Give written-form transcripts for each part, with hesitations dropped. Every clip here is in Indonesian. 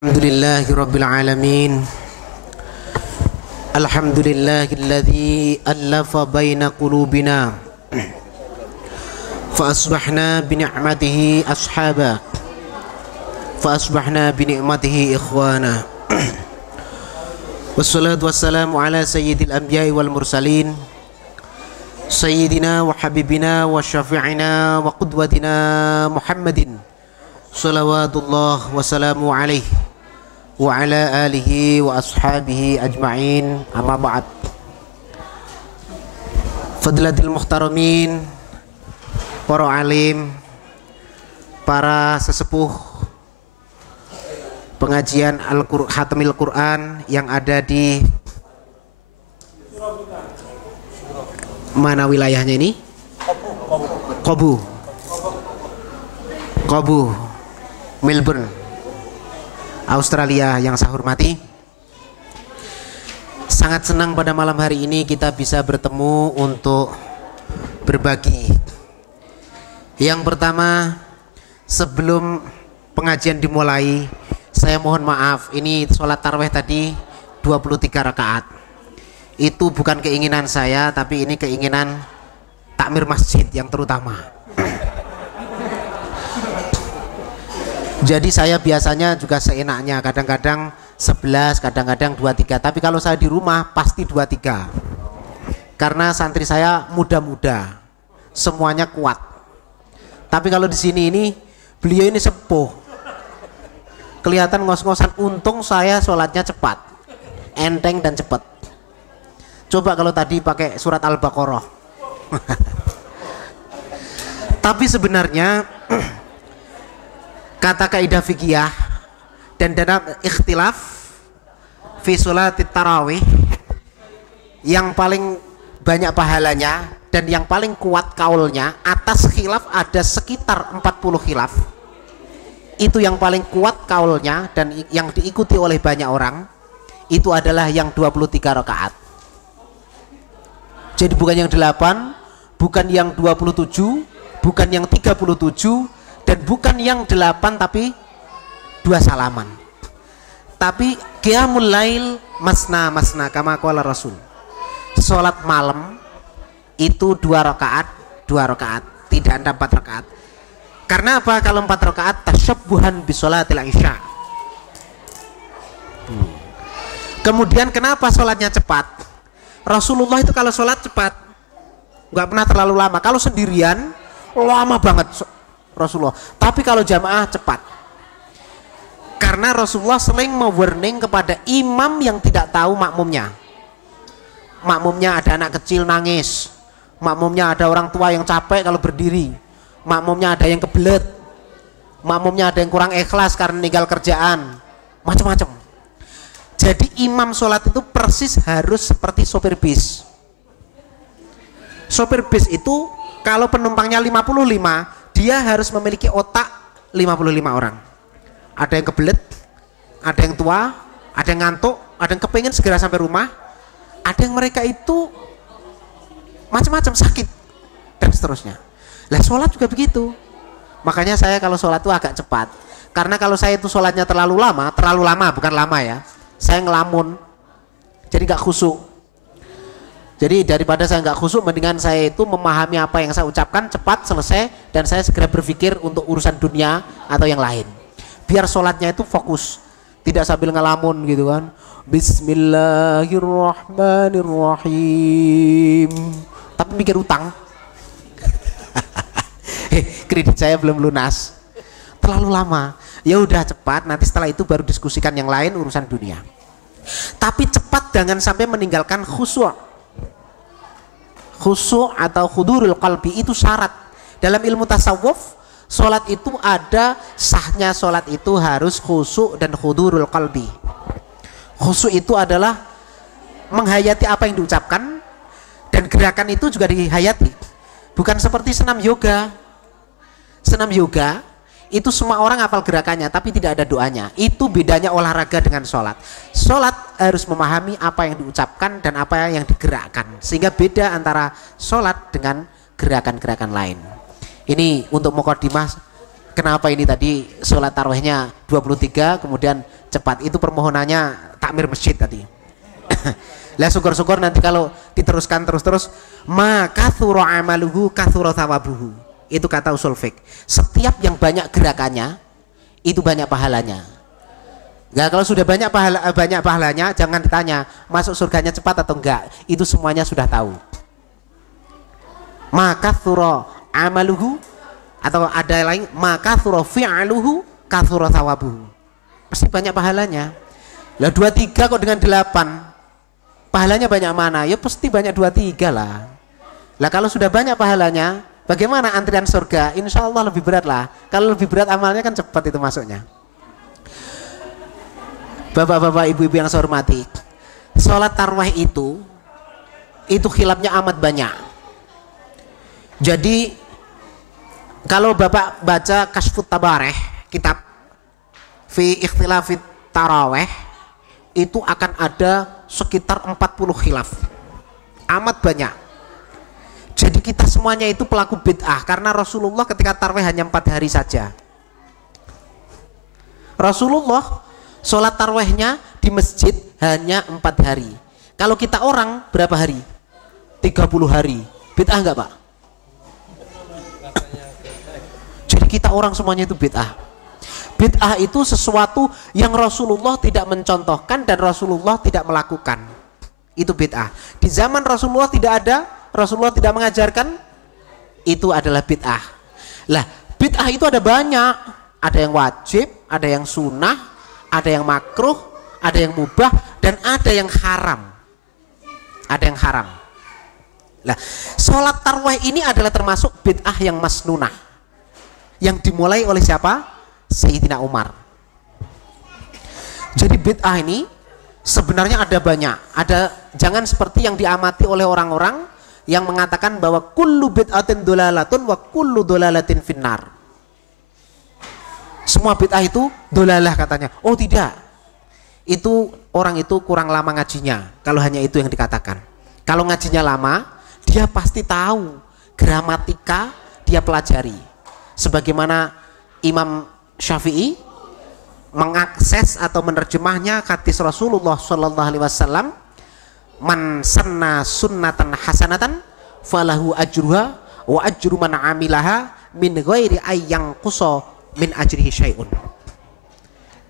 Alhamdulillahi Rabbil Alamin. Alhamdulillahilladzi allafa baina qulubina fa asbahna bi ni'matihi ashaba fa asbahna bi ni'matihi ikhwana. Wassalatu wassalamu ala sayyidil anbiya'i wal mursalin sayyidina wa habibina wa syafi'ina wa qudwatina Muhammadin salawatullah wassalamu alaihi wa ala alihi wa ashabihi ajma'in, amma ba'd. Fadilatil muhtaramin, para alim, para sesepuh pengajian Khatamil Quran yang ada di mana wilayahnya ini? Qobu, Melbourne, Australia yang saya hormati. Sangat senang pada malam hari ini kita bisa bertemu untuk berbagi. Yang pertama, sebelum pengajian dimulai, saya mohon maaf, ini sholat tarawih tadi 23 rakaat. Itu bukan keinginan saya, tapi ini keinginan takmir masjid yang terutama. Jadi saya biasanya juga seenaknya, kadang-kadang 11, kadang-kadang 23. Tapi kalau saya di rumah pasti 23. Karena santri saya muda-muda, semuanya kuat. Tapi kalau di sini ini beliau ini sepuh, kelihatan ngos-ngosan. Untung saya sholatnya cepat, enteng dan cepat. Coba kalau tadi pakai surat Al-Baqarah. Tapi sebenarnya kata kaidah fikih dan dalam ikhtilaf fi sholatit tarawih, yang paling banyak pahalanya dan yang paling kuat kaulnya, atas khilaf ada sekitar 40 khilaf. Itu yang paling kuat kaulnya dan yang diikuti oleh banyak orang, itu adalah yang 23 rakaat. Jadi bukan yang 8, bukan yang 27, bukan yang 37, dan bukan yang 8 tapi 2 salaman. Tapi qiyamul lail masna kama qala Rasul. Salat malam itu 2 rakaat, tidak ada 4 rakaat. Karena apa? Kalau 4 rakaat tasyabbuhan bi sholatil isya. Kemudian kenapa sholatnya cepat? Rasulullah itu kalau sholat cepat, nggak pernah terlalu lama. Kalau sendirian lama banget Rasulullah, tapi kalau jamaah cepat. Karena Rasulullah sering mewarning kepada imam yang tidak tahu makmumnya. Makmumnya ada anak kecil nangis, makmumnya ada orang tua yang capek kalau berdiri, makmumnya ada yang kebelet, makmumnya ada yang kurang ikhlas karena meninggal kerjaan, macam-macam. Jadi imam sholat itu persis harus seperti sopir bis. Sopir bis itu kalau penumpangnya 55, dia harus memiliki otak 55 orang. Ada yang kebelet, ada yang tua, ada yang ngantuk, ada yang kepengen segera sampai rumah, ada yang mereka itu macam-macam sakit dan seterusnya. Lah sholat juga begitu. Makanya saya kalau sholat itu agak cepat. Karena kalau saya itu sholatnya terlalu lama bukan lama ya, saya ngelamun, jadi gak khusyuk. Jadi daripada saya nggak khusyuk, mendingan saya itu memahami apa yang saya ucapkan, cepat selesai, dan saya segera berpikir untuk urusan dunia atau yang lain. Biar sholatnya itu fokus, tidak sambil ngelamun gitu kan. Bismillahirrahmanirrahim. Tapi mikir utang. Kredit saya belum lunas. Terlalu lama. Ya udah cepat, nanti setelah itu baru diskusikan yang lain urusan dunia. Tapi cepat jangan sampai meninggalkan khusyuk. Khusyuk atau khudurul qalbi itu syarat. Dalam ilmu tasawuf, sholat itu ada sahnya, sholat itu harus khusyuk dan khudurul qalbi. Khusyuk itu adalah menghayati apa yang diucapkan, dan gerakan itu juga dihayati. Bukan seperti senam yoga. Senam yoga itu semua orang hafal gerakannya tapi tidak ada doanya. Itu bedanya olahraga dengan sholat. Sholat harus memahami apa yang diucapkan dan apa yang digerakkan, sehingga beda antara sholat dengan gerakan-gerakan lain. Ini untuk mukadimah kenapa ini tadi sholat tarawihnya 23, kemudian cepat. Itu permohonannya takmir masjid tadi. Lah syukur-syukur nanti kalau diteruskan terus-terus, maka katsura amaluhu katsura thawabuhu. Itu kata usul fiqh. Setiap yang banyak gerakannya itu banyak pahalanya. Nah, kalau sudah banyak pahalanya, jangan ditanya masuk surganya cepat atau enggak. Itu semuanya sudah tahu. Maka katsura amaluhu, atau ada lain maka katsura fi'aluhu katsura thawabuhu. Pasti banyak pahalanya. Lah 23 kok dengan 8, pahalanya banyak mana? Ya pasti banyak 23 lah. Lah kalau sudah banyak pahalanya, bagaimana antrian surga? Insya Allah lebih berat lah. Kalau lebih berat amalnya kan cepat itu masuknya. Bapak-bapak, ibu-ibu yang saya hormati, sholat tarawih itu khilafnya amat banyak. Jadi kalau bapak baca Kasfut Tabareh, kitab fi ikhtilafit tarawih, itu akan ada sekitar 40 khilaf, amat banyak. Jadi kita semuanya itu pelaku bid'ah, karena Rasulullah ketika tarawih hanya 4 hari saja. Rasulullah sholat tarawihnya di masjid hanya 4 hari. Kalau kita orang berapa hari? 30 hari. Bid'ah enggak Pak? Jadi kita orang semuanya itu bid'ah. Bid'ah itu sesuatu yang Rasulullah tidak mencontohkan dan Rasulullah tidak melakukan. Itu bid'ah. Di zaman Rasulullah tidak ada, Rasulullah tidak mengajarkan, itu adalah bid'ah. Lah, bid'ah itu ada banyak. Ada yang wajib, ada yang sunnah, ada yang makruh, ada yang mubah, dan ada yang haram. Ada yang haram. Nah, sholat tarawih ini adalah termasuk bid'ah yang masnunah, yang dimulai oleh siapa? Sayyidina Umar. Jadi bid'ah ini sebenarnya ada banyak. Jangan seperti yang diamati oleh orang-orang yang mengatakan bahwa kullu bid'atin dolalatun wa kullu dolalatin finnar. Semua bid'ah itu dolalah katanya. Oh tidak, itu orang itu kurang lama ngajinya kalau hanya itu yang dikatakan. Kalau ngajinya lama, dia pasti tahu gramatika, dia pelajari. Sebagaimana Imam Syafi'i mengakses atau menerjemahnya hadis Rasulullah Shallallahu Alaihi Wasallam, man sanna sunnatan hasanatan falahu ajruha wa ajru man amilaha min ghairi ayyang quso min ajrihi syai'un.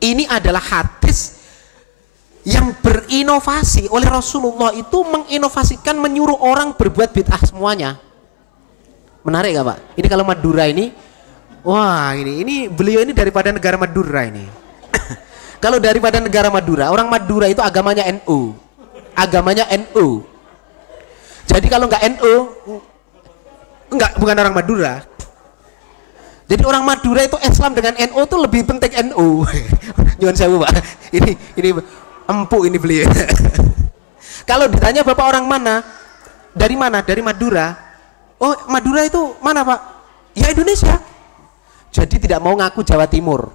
Ini adalah hadis yang berinovasi oleh Rasulullah, itu menginovasikan, menyuruh orang berbuat bid'ah semuanya. Menarik gak Pak? Ini kalau Madura ini, wah ini beliau ini daripada negara Madura ini. Kalau daripada negara Madura, orang Madura itu agamanya NU. Agamanya NU. Jadi kalau nggak NU, bukan orang Madura. Jadi orang Madura itu Islam dengan NU itu lebih penting NU. Nyuwun sewu Pak. Ini empuk ini beliau. Kalau ditanya Bapak orang mana? Dari mana? Dari Madura. Oh, Madura itu mana Pak? Ya Indonesia. Jadi tidak mau ngaku Jawa Timur.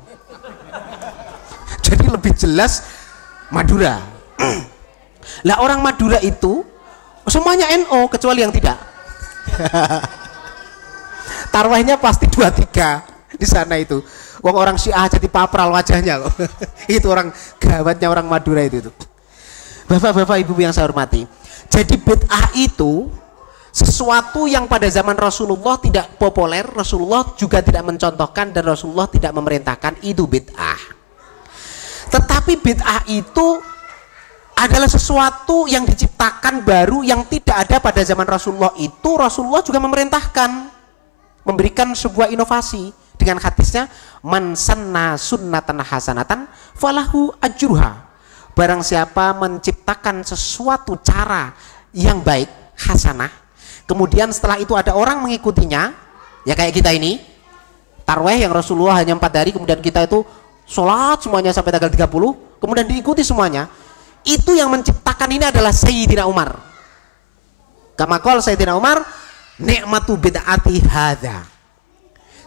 Jadi lebih jelas Madura. Lah orang Madura itu semuanya NU kecuali yang tidak. Tarwahnya pasti 23 di sana itu. Wong orang Syiah jadi papral wajahnya kok. Itu orang gawatnya orang Madura itu. Bapak-bapak, ibu yang saya hormati. Jadi bid'ah itu sesuatu yang pada zaman Rasulullah tidak populer, Rasulullah juga tidak mencontohkan dan Rasulullah tidak memerintahkan, itu bid'ah. Tetapi bid'ah itu adalah sesuatu yang diciptakan baru yang tidak ada pada zaman Rasulullah. Itu Rasulullah juga memerintahkan, memberikan sebuah inovasi dengan hadisnya, man sanna sunnatan hasanatan falahu ajruha. Barang siapa menciptakan sesuatu cara yang baik, hasanah, kemudian setelah itu ada orang mengikutinya, ya kayak kita ini tarweh yang Rasulullah hanya 4 hari, kemudian kita itu sholat semuanya sampai tanggal 30, kemudian diikuti semuanya. Itu yang menciptakan ini adalah Sayyidina Umar. Kama qala Sayyidina Umar, nikmatu bid'ati hadza.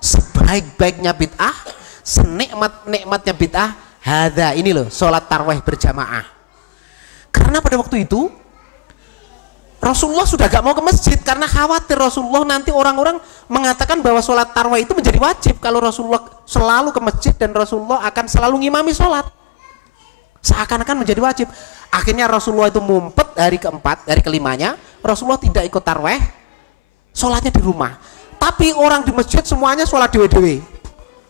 Sebaik-baiknya bid'ah, senikmat-nikmatnya bid'ah hadza. Ini loh, sholat tarawih berjamaah. Karena pada waktu itu Rasulullah sudah gak mau ke masjid karena khawatir Rasulullah nanti orang-orang mengatakan bahwa sholat tarawih itu menjadi wajib kalau Rasulullah selalu ke masjid dan Rasulullah akan selalu ngimami sholat. seakan-akan menjadi wajib. Akhirnya Rasulullah itu mumpet hari keempat, hari kelimanya Rasulullah tidak ikut tarawih, sholatnya di rumah. Tapi orang di masjid semuanya sholat dewe-dewe.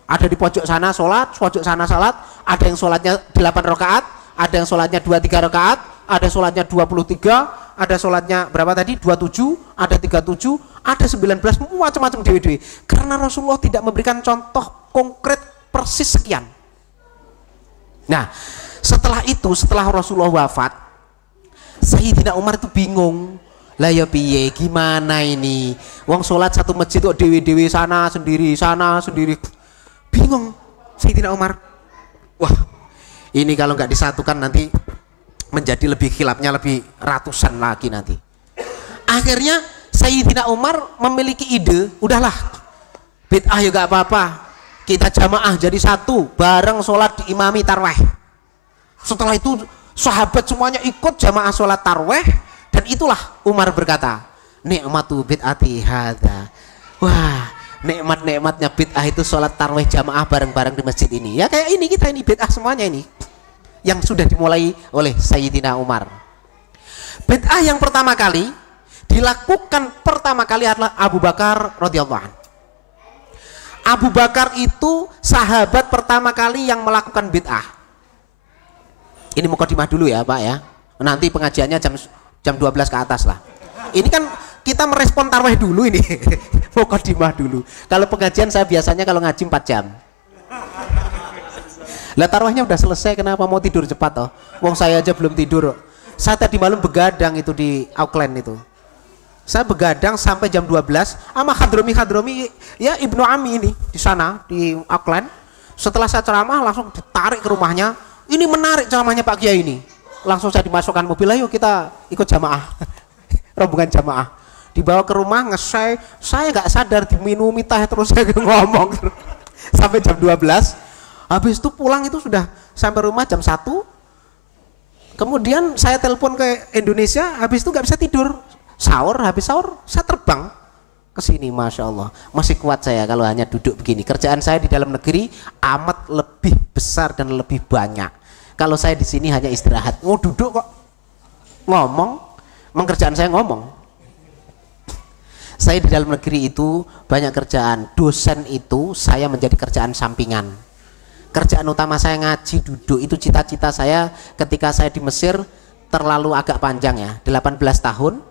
Ada di pojok sana sholat, pojok sana sholat. Ada yang sholatnya 8 rakaat, ada yang sholatnya 2-3 rakaat, ada sholatnya 23, ada sholatnya berapa tadi? 27, ada 37, ada 19, macam-macam dewe-dewe. Karena Rasulullah tidak memberikan contoh konkret persis sekian. Nah, setelah itu, setelah Rasulullah wafat, Sayyidina Umar itu bingung. Lah ya piye, gimana ini? Wong sholat satu masjid kok dewe-dewe sana sendiri, bingung Sayyidina Umar. Wah, ini kalau nggak disatukan nanti menjadi lebih khilafnya lebih ratusan lagi nanti. Akhirnya Sayyidina Umar memiliki ide, udahlah bid'ah ya gak apa-apa, kita jamaah jadi satu, bareng sholat diimami tarweh. Setelah itu sahabat semuanya ikut jamaah sholat tarweh, dan itulah Umar berkata, nikmatu bid'ati hadza. Wah, nikmat-nikmatnya bid'ah itu sholat tarweh jamaah bareng-bareng di masjid ini. Ya kayak ini, kita ini bid'ah semuanya ini yang sudah dimulai oleh Sayyidina Umar. Bid'ah yang pertama kali dilakukan adalah Abu Bakar radhiyallahu anhu. Abu Bakar itu sahabat pertama kali yang melakukan bid'ah. Ini mukadimah dulu ya Pak ya. Nanti pengajiannya jam 12 ke atas lah. Ini kan kita merespon tarwih dulu ini. Mukadimah dulu. Kalau pengajian saya biasanya kalau ngaji 4 jam. Lah tarwihnya udah selesai, kenapa mau tidur cepat toh? Wong saya aja belum tidur. Saya tadi malam begadang itu di Auckland itu. Saya begadang sampai jam 12 sama Hadromi ya Ibnu Ami ini di sana di Auckland. Setelah saya ceramah langsung ditarik ke rumahnya. Ini menarik ceramahnya Pak Kiai ini. Langsung saya dimasukkan mobil, ayo kita ikut jamaah. Rombongan jamaah. Dibawa ke rumah ngesai, saya nggak sadar diminumi teh terus saya ngomong sampai jam 12. Habis itu pulang itu sudah sampai rumah jam 1. Kemudian saya telepon ke Indonesia, habis itu nggak bisa tidur. Habis sahur saya terbang ke sini, masya Allah. Masih kuat saya kalau hanya duduk begini. Kerjaan saya di dalam negeri amat lebih besar dan lebih banyak. Kalau saya di sini hanya istirahat, duduk kok ngomong, kerjaan saya ngomong. Saya di dalam negeri itu banyak kerjaan. Dosen itu saya menjadi kerjaan sampingan. Kerjaan utama saya ngaji, duduk. Itu cita-cita saya ketika saya di Mesir terlalu agak panjang ya, 18 tahun.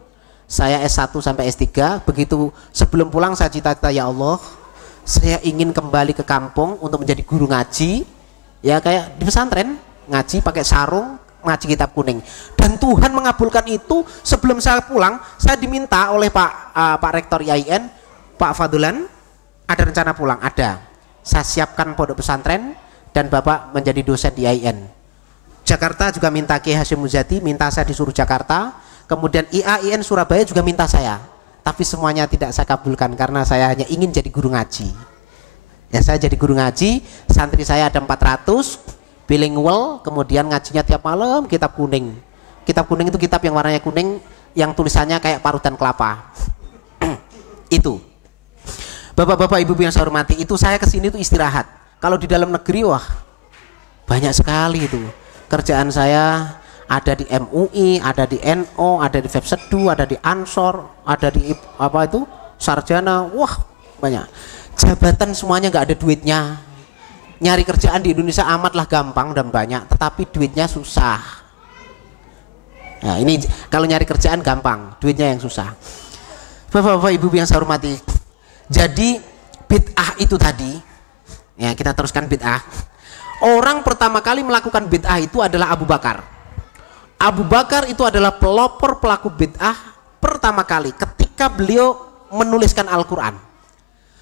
Saya S1 sampai S3, begitu sebelum pulang saya cita-cita, ya Allah, saya ingin kembali ke kampung untuk menjadi guru ngaji, ya kayak di pesantren, ngaji pakai sarung, ngaji kitab kuning. Dan Tuhan mengabulkan itu. Sebelum saya pulang, saya diminta oleh Pak Rektor IAIN, Pak Fadulan, ada rencana pulang, ada. Saya siapkan pondok pesantren dan Bapak menjadi dosen di IAIN. Jakarta juga minta Kiai Hasyim Muzadi, minta saya disuruh Jakarta. Kemudian IAIN Surabaya juga minta saya, tapi semuanya tidak saya kabulkan karena saya hanya ingin jadi guru ngaji. Ya saya jadi guru ngaji, santri saya ada 400, bilingual, kemudian ngajinya tiap malam kitab kuning. Kitab kuning itu kitab yang warnanya kuning, yang tulisannya kayak parutan kelapa. Itu. Bapak-bapak ibu-ibu yang saya hormati, itu saya kesini tuh istirahat. Kalau di dalam negeri wah banyak sekali itu. Kerjaan saya ada di MUI, ada di NO, ada di Websedu, ada di Ansor, ada di apa itu Sarjana, wah banyak. Jabatan semuanya nggak ada duitnya. Nyari kerjaan di Indonesia amatlah gampang dan banyak, tetapi duitnya susah. Nah ini kalau nyari kerjaan gampang, duitnya yang susah. Bapak-bapak ibu yang saya hormati, jadi bid'ah itu tadi, ya kita teruskan bid'ah. Orang pertama kali melakukan bid'ah itu adalah Abu Bakar. Abu Bakar itu adalah pelopor pelaku bid'ah pertama kali ketika beliau menuliskan Al-Quran.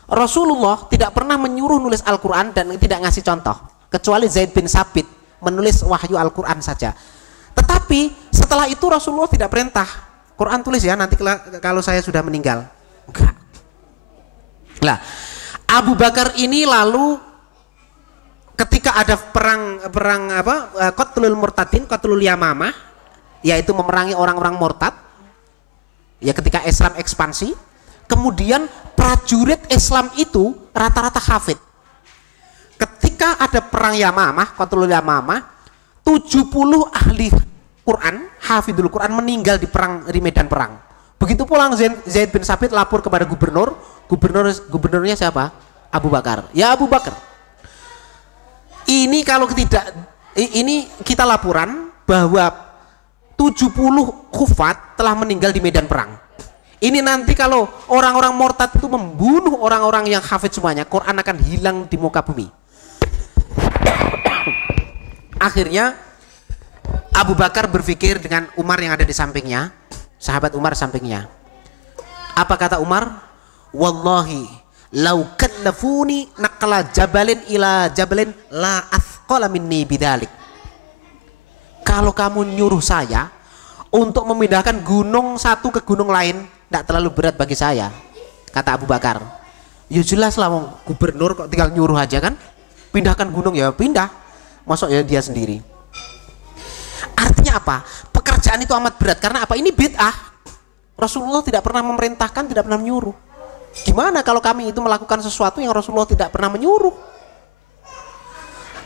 Rasulullah tidak pernah menyuruh nulis Al-Quran dan tidak ngasih contoh, kecuali Zaid bin Sabit menulis wahyu Al-Quran saja. Tetapi setelah itu Rasulullah tidak perintah, Quran tulis ya nanti kalau saya sudah meninggal. Enggak. Nah, Abu Bakar ini lalu ketika ada perang Qatlul Murtadin, Qatlul Yamamah, yaitu memerangi orang-orang murtad, ya ketika Islam ekspansi, kemudian prajurit Islam itu rata-rata hafid. Ketika ada perang Yamamah, Qatlul Yamamah, 70 ahli Quran, hafidul Quran meninggal di medan perang. Begitu pulang Zaid bin Sabit lapor kepada gubernurnya siapa? Abu Bakar. Ya Abu Bakar, ini kalau ini kita laporan bahwa 70 khufat telah meninggal di medan perang. Ini nanti kalau orang-orang murtad itu membunuh orang-orang yang hafid semuanya, Quran akan hilang di muka bumi. Akhirnya Abu Bakar berpikir dengan Umar yang ada di sampingnya, sahabat Umar sampingnya. Apa kata Umar? Wallahi lau kallafuni naqla jabalin ila jabalin la athqala minni bidzalik. Kalau kamu nyuruh saya untuk memindahkan gunung satu ke gunung lain, tidak terlalu berat bagi saya, kata Abu Bakar. Ya jelas lah, gubernur kok tinggal nyuruh aja kan, pindahkan gunung ya pindah, masuk ya dia sendiri. Artinya apa? Pekerjaan itu amat berat karena apa? Ini bid'ah. Rasulullah tidak pernah memerintahkan, tidak pernah menyuruh. Gimana kalau kami itu melakukan sesuatu yang Rasulullah tidak pernah menyuruh?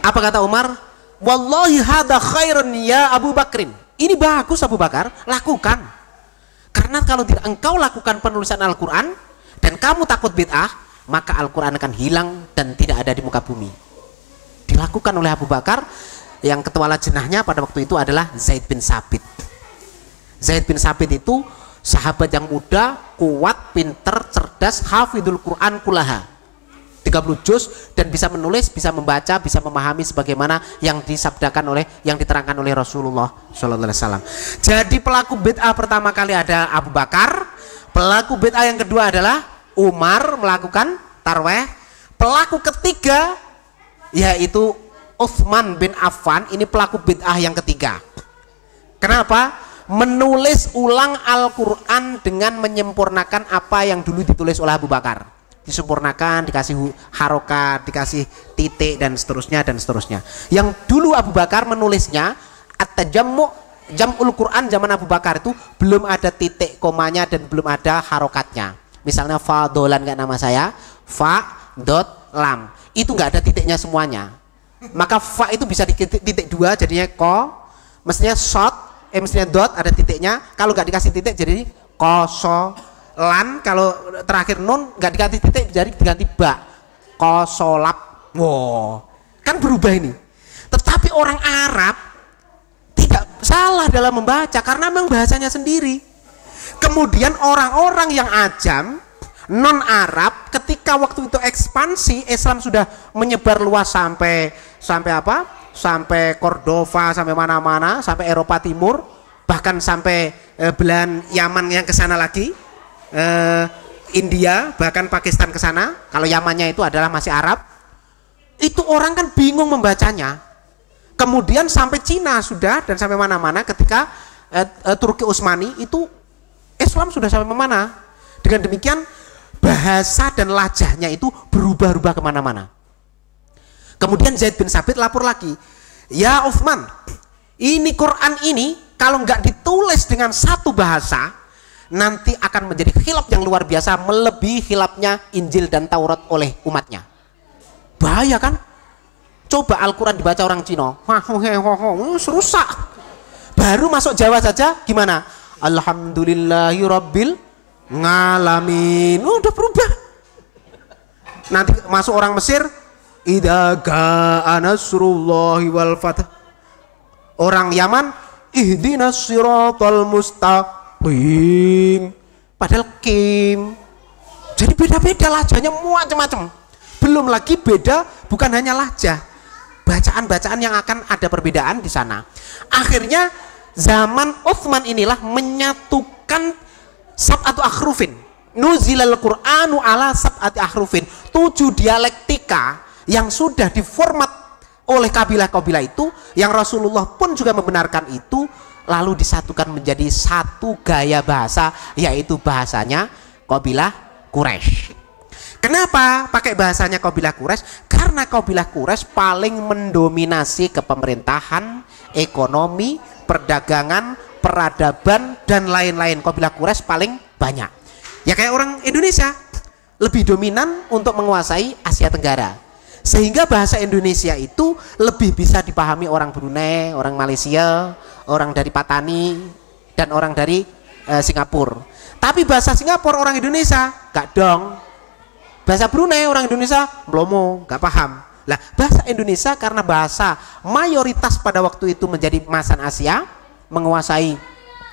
Apa kata Umar? Wallahi hadza khairun ya Abu Bakrin. Ini bagus Abu Bakar, lakukan. Karena kalau tidak engkau lakukan penulisan Al-Quran dan kamu takut bid'ah, maka Al-Quran akan hilang dan tidak ada di muka bumi. Dilakukan oleh Abu Bakar. Yang ketua lajnahnya pada waktu itu adalah Zaid bin Sabit. Zaid bin Sabit itu sahabat yang muda, kuat, pinter, cerdas, hafidul Quran kulaha 30 juz dan bisa menulis, bisa membaca, bisa memahami sebagaimana yang disabdakan oleh, yang diterangkan oleh Rasulullah SAW. Jadi pelaku bid'ah pertama kali ada Abu Bakar, pelaku bid'ah yang kedua adalah Umar melakukan tarweh, pelaku ketiga yaitu Utsman bin Affan, ini pelaku bid'ah yang ketiga. Kenapa? Menulis ulang Al-Quran dengan menyempurnakan apa yang dulu ditulis oleh Abu Bakar. Disempurnakan, dikasih harokat, dikasih titik dan seterusnya dan seterusnya. Yang dulu Abu Bakar menulisnya jam'ul Quran zaman Abu Bakar itu belum ada titik komanya dan belum ada harokatnya. Misalnya fa dolan kayak nama saya, fa dot lam. Itu nggak ada titiknya semuanya. Maka fa itu bisa di titik dua jadinya ko, mestinya shot, mestinya dot ada titiknya. Kalau nggak dikasih titik jadi koso lan, kalau terakhir nun nggak dikasih titik jadi diganti ba, kosolap. Wow, kan berubah ini. Tetapi orang Arab tidak salah dalam membaca karena memang bahasanya sendiri. Kemudian orang-orang yang ajam non Arab ketika waktu itu ekspansi Islam sudah menyebar luas sampai apa? Sampai Cordova, sampai mana-mana, sampai Eropa Timur, bahkan sampai belahan Yaman yang ke sana lagi, India, bahkan Pakistan ke sana. Kalau Yamannya itu adalah masih Arab. Itu orang kan bingung membacanya. Kemudian sampai Cina sudah dan sampai mana-mana ketika Turki Utsmani itu Islam sudah sampai mana. Dengan demikian bahasa dan lajahnya itu berubah-ubah kemana-mana. Kemudian Zaid bin Sabit lapor lagi, ya Utsman, ini Quran ini kalau nggak ditulis dengan satu bahasa nanti akan menjadi khilaf yang luar biasa, melebihi khilafnya Injil dan Taurat oleh umatnya. Bahaya kan? Coba Al-Quran dibaca orang Cina, rusak. Baru masuk Jawa saja gimana? Alhamdulillahirabbil ngalamin, udah berubah. Nanti masuk orang Mesir, idza jaa nasrullahi wal fath. Orang Yaman, ihdinas siratal mustaqim. Padahal kim. Jadi beda-beda lajahnya macam-macam. Belum lagi beda bukan hanya lajah, bacaan-bacaan yang akan ada perbedaan di sana. Akhirnya zaman Utsman inilah menyatukan sab'atu akhrufin. Nuzilal Qur'anu ala sab'ati akhrufin. 7 dialektika yang sudah diformat oleh kabilah-kabilah itu, yang Rasulullah pun juga membenarkan itu, lalu disatukan menjadi satu gaya bahasa, yaitu bahasanya kabilah Quraisy. Kenapa pakai bahasanya kabilah Quraisy? Karena kabilah Quraisy paling mendominasi kepemerintahan, ekonomi, perdagangan, peradaban dan lain-lain. Kabilah Quraisy paling banyak. Ya kayak orang Indonesia lebih dominan untuk menguasai Asia Tenggara. Sehingga bahasa Indonesia itu lebih bisa dipahami orang Brunei, orang Malaysia, orang dari Patani, dan orang dari Singapura. Tapi bahasa Singapura orang Indonesia gak dong. Bahasa Brunei orang Indonesia melomo, gak paham. Lah bahasa Indonesia karena bahasa mayoritas pada waktu itu menjadi masan Asia, menguasai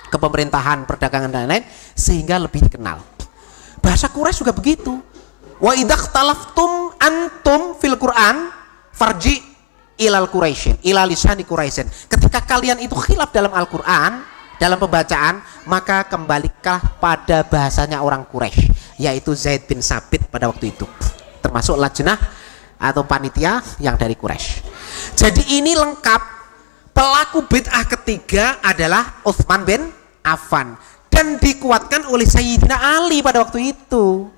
kepemerintahan, perdagangan dan lain-lain, sehingga lebih dikenal. Bahasa Quraisy juga begitu. Wa idzakhtalaftum antum fil Quran farji ilal Quraisyin, ila lisani Quraisyin. Ketika kalian itu khilaf dalam Al-Qur'an, dalam pembacaan, maka kembalikah pada bahasanya orang Quraisy, yaitu Zaid bin Sabit pada waktu itu. Termasuk lajnah atau panitia yang dari Quraisy. Jadi ini lengkap. Pelaku bid'ah ketiga adalah Utsman bin Affan dan dikuatkan oleh Sayyidina Ali pada waktu itu.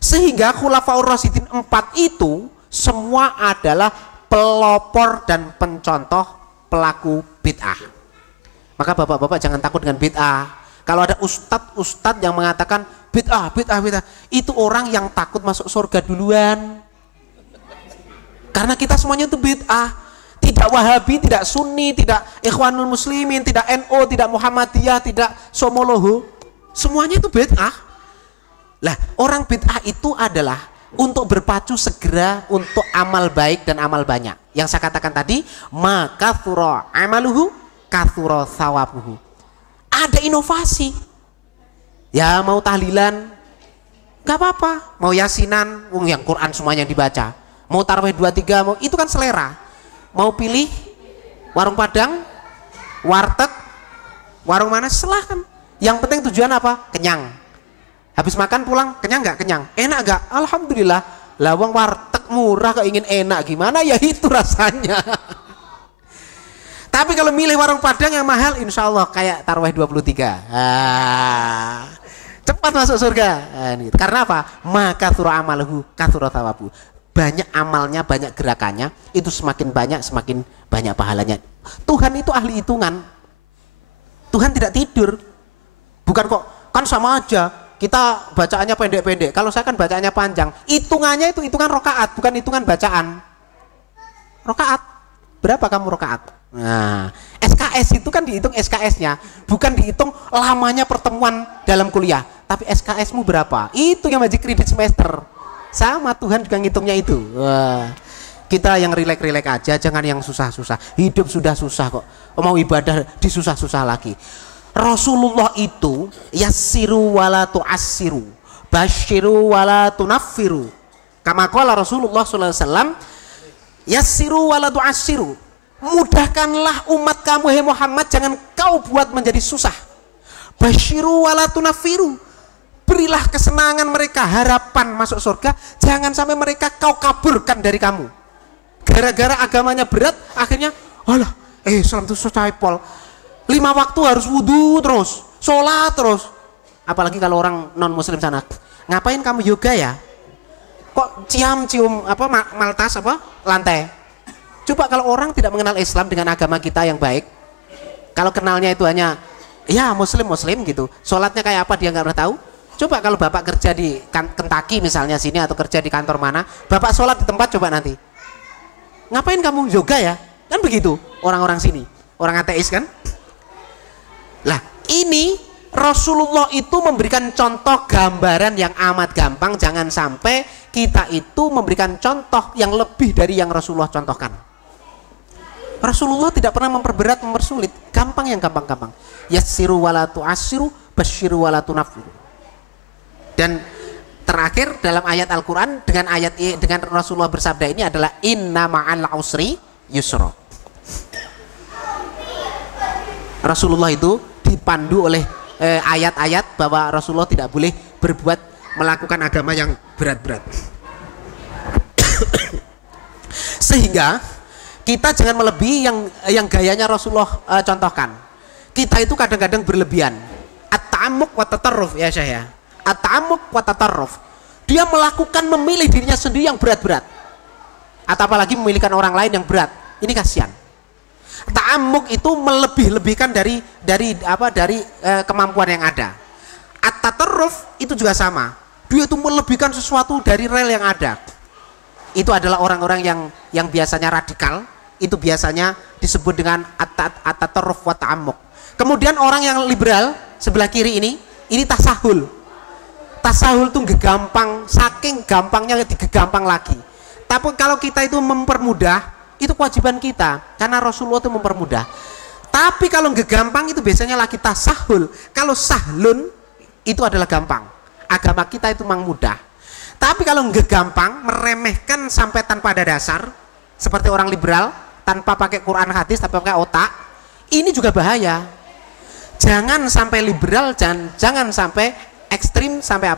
Sehingga Khulafaur Rasyidin 4 itu semua adalah pelopor dan pencontoh pelaku bid'ah. Maka bapak-bapak jangan takut dengan bid'ah. Kalau ada ustadz yang mengatakan bid'ah, itu orang yang takut masuk surga duluan. Karena kita semuanya itu bid'ah. Tidak Wahabi, tidak Sunni, tidak Ikhwanul Muslimin, tidak NU, tidak Muhammadiyah, tidak Somoloho. Semuanya itu bid'ah. Lah, orang bid'ah itu adalah untuk berpacu segera untuk amal baik dan amal banyak. Yang saya katakan tadi, maka kathura amaluhu kathura thawabuhu. Ada inovasi. Ya mau tahlilan, gak apa-apa. Mau yasinan, yang Quran semuanya yang dibaca. Mau tarawih 2-3, mau itu kan selera. Mau pilih warung Padang, warteg, warung mana, silahkan. Yang penting tujuan apa? Kenyang. Habis makan pulang, kenyang nggak? Kenyang. Enak nggak? Alhamdulillah. Lawang warteg murah kok ingin enak gimana ya itu rasanya. Tapi kalau milih warung Padang yang mahal, insya Allah kayak tarawih 23. Cepat masuk surga. Karena apa? Maka surah amaluhu kathura thawabu. Banyak amalnya, banyak gerakannya, itu semakin banyak pahalanya. Tuhan itu ahli hitungan. Tuhan tidak tidur. Bukan kok, kan sama aja. Kita bacaannya pendek-pendek. Kalau saya kan bacaannya panjang. Hitungannya itu hitungan rokaat, bukan hitungan bacaan. Rokaat. Berapa kamu rokaat? Nah, SKS itu kan dihitung SKS-nya, bukan dihitung lamanya pertemuan dalam kuliah. Tapi SKS-mu berapa? Itu yang wajib kredit semester. Sama Tuhan juga ngitungnya itu. Wah, kita yang rilek-rilek aja, jangan yang susah-susah. Hidup sudah susah kok, mau ibadah disusah-susah lagi. Rasulullah itu yassiru wala tu'assiru, basyiru wala tunaffiru. Kama qala Rasulullah sallallahu alaihi wasallam, yassiru wala tu'assiru. Mudahkanlah umat kamu hai Muhammad, jangan kau buat menjadi susah. Basyiru wala tunaffiru. Berilah kesenangan mereka, harapan masuk surga, jangan sampai mereka kau kaburkan dari kamu. Gara-gara agamanya berat, akhirnya, alah, Islam itu susah pol. 5 waktu harus wudhu terus, sholat terus. Apalagi kalau orang non muslim sana, ngapain kamu yoga ya? Kok cium apa maltas apa lantai? Coba kalau orang tidak mengenal Islam dengan agama kita yang baik, kalau kenalnya itu hanya ya muslim gitu, sholatnya kayak apa dia nggak pernah tahu. Coba kalau bapak kerja di Kentucky misalnya sini atau kerja di kantor mana, bapak sholat di tempat coba nanti. Ngapain kamu yoga ya? Kan begitu orang-orang sini, orang ateis kan? Lah ini Rasulullah itu memberikan contoh gambaran yang amat gampang. Jangan sampai kita itu memberikan contoh yang lebih dari yang Rasulullah contohkan. Rasulullah tidak pernah memperberat, mempersulit. Gampang yang gampang-gampang. Yassiru wala tu'assiru, basyiru wala tunaffiru. Dan terakhir dalam ayat Al-Quran dengan Rasulullah bersabda ini adalah inna ma'al usri yusra. Rasulullah itu dipandu oleh ayat-ayat bahwa Rasulullah tidak boleh melakukan agama yang berat-berat. Sehingga kita jangan melebihi yang gayanya Rasulullah contohkan. Kita itu kadang-kadang berlebihan. At-ta'ammuq wa tatarruf ya Syekh. At-ta'ammuq wa tatarruf. Dia melakukan memilih dirinya sendiri yang berat-berat. Atau apalagi memilihkan orang lain yang berat. Ini kasihan. Ta'ammuq itu melebih-lebihkan dari kemampuan yang ada. At-tatarruf itu juga sama. Dia itu melebihkan sesuatu dari rel yang ada. itu adalah orang-orang yang biasanya radikal, itu biasanya disebut dengan at-tatarruf wa ta'ammuq. Kemudian orang yang liberal sebelah kiri ini tasahul. Tasahul tuh gampang, saking gampangnya digegampang lagi. Tapi kalau kita itu mempermudah, itu kewajiban kita, karena Rasulullah itu mempermudah. Tapi kalau gampang itu biasanya lagi tasahul. Kalau sahlun itu adalah gampang. Agama kita itu memang mudah. Tapi kalau gampang, meremehkan sampai tanpa ada dasar, seperti orang liberal, tanpa pakai Quran hadis, tapi pakai otak, ini juga bahaya. Jangan sampai liberal, jangan sampai ekstrim, sampai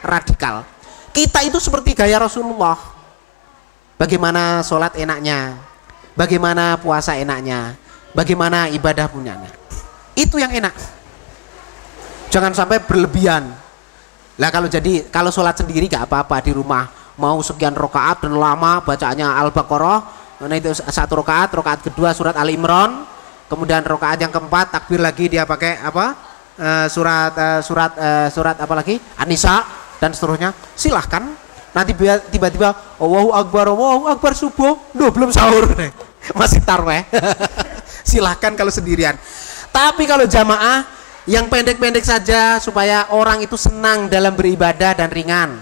radikal. Kita itu seperti gaya Rasulullah. Bagaimana sholat enaknya, bagaimana puasa enaknya, bagaimana ibadah punyanya. Itu yang enak. Jangan sampai berlebihan. Lah kalau sholat sendiri gak apa-apa di rumah, mau sekian rakaat dan lama bacaannya Al-Baqarah, nah itu satu rakaat kedua surat Ali Imran, kemudian rakaat yang keempat takbir lagi dia pakai surat apa lagi? An-Nisa dan seterusnya. Silahkan. Nanti tiba-tiba Allahu Akbar subuh, belum sahur masih tarweh. Silahkan kalau sendirian. Tapi kalau jamaah yang pendek-pendek saja supaya orang itu senang dalam beribadah dan ringan.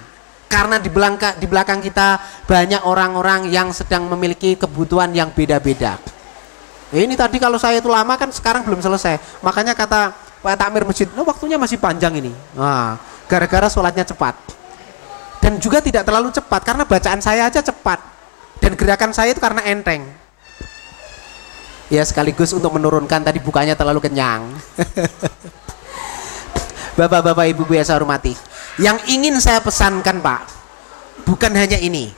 Karena di belakang kita banyak orang-orang yang sedang memiliki kebutuhan yang beda-beda. Ini tadi kalau saya itu lama kan sekarang belum selesai. Makanya kata Pak Takmir Masjid, waktunya masih panjang ini. Gara-gara sholatnya cepat. Dan juga tidak terlalu cepat karena bacaan saya aja cepat. Dan gerakan saya itu karena enteng. Ya sekaligus untuk menurunkan tadi bukanya terlalu kenyang. Bapak-bapak, ibu-ibu yang saya hormati, yang ingin saya pesankan Pak, bukan hanya ini.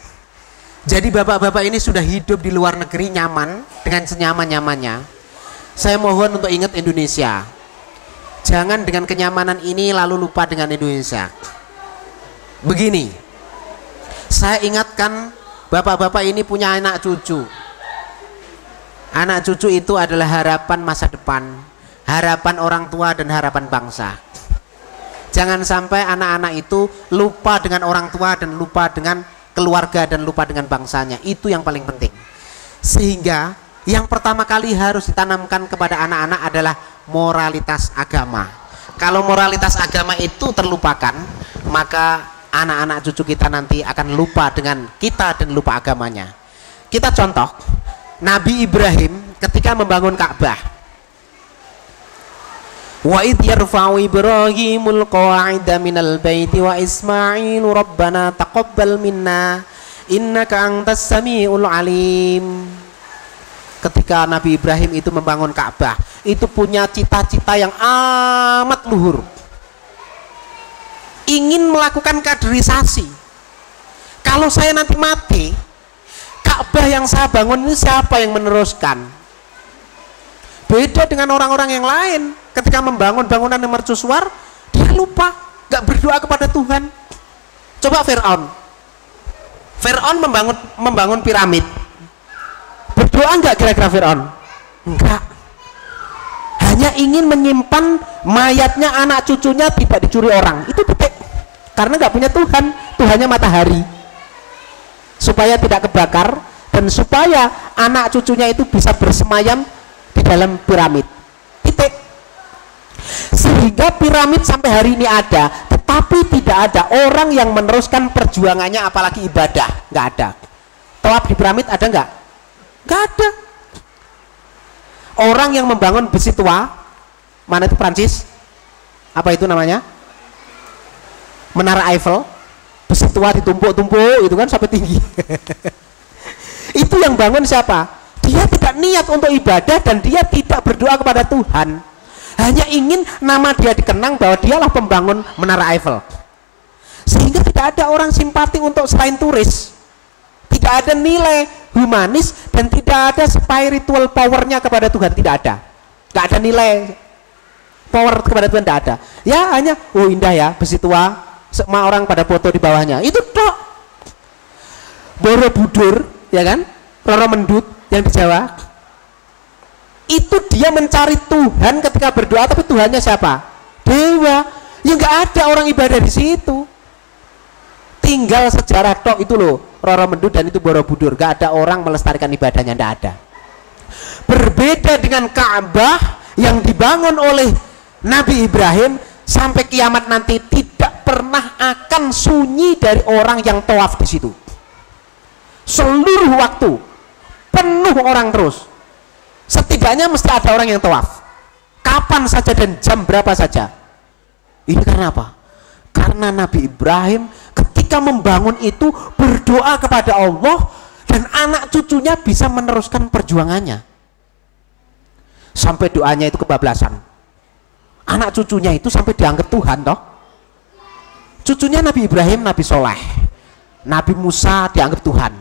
Jadi bapak-bapak ini sudah hidup di luar negeri nyaman, dengan senyaman-nyamannya. Saya mohon untuk ingat Indonesia. Jangan dengan kenyamanan ini lalu lupa dengan Indonesia. Begini, saya ingatkan bapak-bapak ini punya anak cucu. Anak cucu itu adalah harapan masa depan, harapan orang tua dan harapan bangsa. Jangan sampai anak-anak itu lupa dengan orang tua dan lupa dengan keluarga dan lupa dengan bangsanya. Itu yang paling penting. Sehingga yang pertama kali harus ditanamkan kepada anak-anak adalah moralitas agama. Kalau moralitas agama itu terlupakan, maka anak-anak cucu kita nanti akan lupa dengan kita dan lupa agamanya. Kita contoh Nabi Ibrahim ketika membangun Ka'bah. Wa idh yarfa'u Ibrahimul qawa'ida minal baiti wa Ismailu rabbana taqabbal minna innaka antas samiul alim. Ketika Nabi Ibrahim itu membangun Ka'bah, itu punya cita-cita yang amat luhur. Ingin melakukan kaderisasi. Kalau saya nanti mati, Ka'bah yang saya bangun ini siapa yang meneruskan? Beda dengan orang-orang yang lain. Ketika membangun bangunan yang mercusuar, dia lupa, gak berdoa kepada Tuhan. Coba Fir'aun membangun piramid. Berdoa enggak kira-kira Fir'aun? Enggak. Hanya ingin menyimpan mayatnya anak cucunya tidak dicuri orang. Itu titik. Karena enggak punya Tuhan, Tuhannya matahari. Supaya tidak kebakar dan supaya anak cucunya itu bisa bersemayam di dalam piramid. Titik. Sehingga piramid sampai hari ini ada, tetapi tidak ada orang yang meneruskan perjuangannya, apalagi ibadah. Nggak ada. Tawaf di piramid ada nggak? Nggak ada. Orang yang membangun besi tua, mana itu Prancis? Apa itu namanya? Menara Eiffel. Besi tua ditumpuk-tumpuk itu kan sampai tinggi. Itu yang bangun siapa? Dia tidak niat untuk ibadah dan dia tidak berdoa kepada Tuhan. Hanya ingin nama dia dikenang bahwa dialah pembangun Menara Eiffel. Sehingga tidak ada orang simpati untuk selain turis. Tidak ada nilai humanis dan tidak ada spiritual powernya kepada Tuhan, tidak ada. Tidak ada nilai power kepada Tuhan, tidak ada. Ya hanya indah ya besi tua. Semua orang pada foto di bawahnya. Itu tok. Borobudur, ya kan? Roro Mendut yang di Jawa. Itu dia mencari Tuhan ketika berdoa, tapi Tuhannya siapa? Dewa. Ya nggak ada orang ibadah di situ. Tinggal sejarah tok itu loh. Roro Mendu dan itu Borobudur. Gak ada orang melestarikan ibadahnya, ndak ada. Berbeda dengan Ka'bah yang dibangun oleh Nabi Ibrahim, sampai kiamat nanti tidak pernah akan sunyi dari orang yang tawaf di situ. Seluruh waktu penuh orang terus. Setidaknya mesti ada orang yang tawaf. Kapan saja dan jam berapa saja. Ini karena apa? Karena Nabi Ibrahim ketika membangun itu berdoa kepada Allah dan anak cucunya bisa meneruskan perjuangannya. Sampai doanya itu kebablasan. Anak cucunya itu sampai dianggap Tuhan toh. Cucunya Nabi Ibrahim Nabi Soleh, Nabi Musa dianggap Tuhan,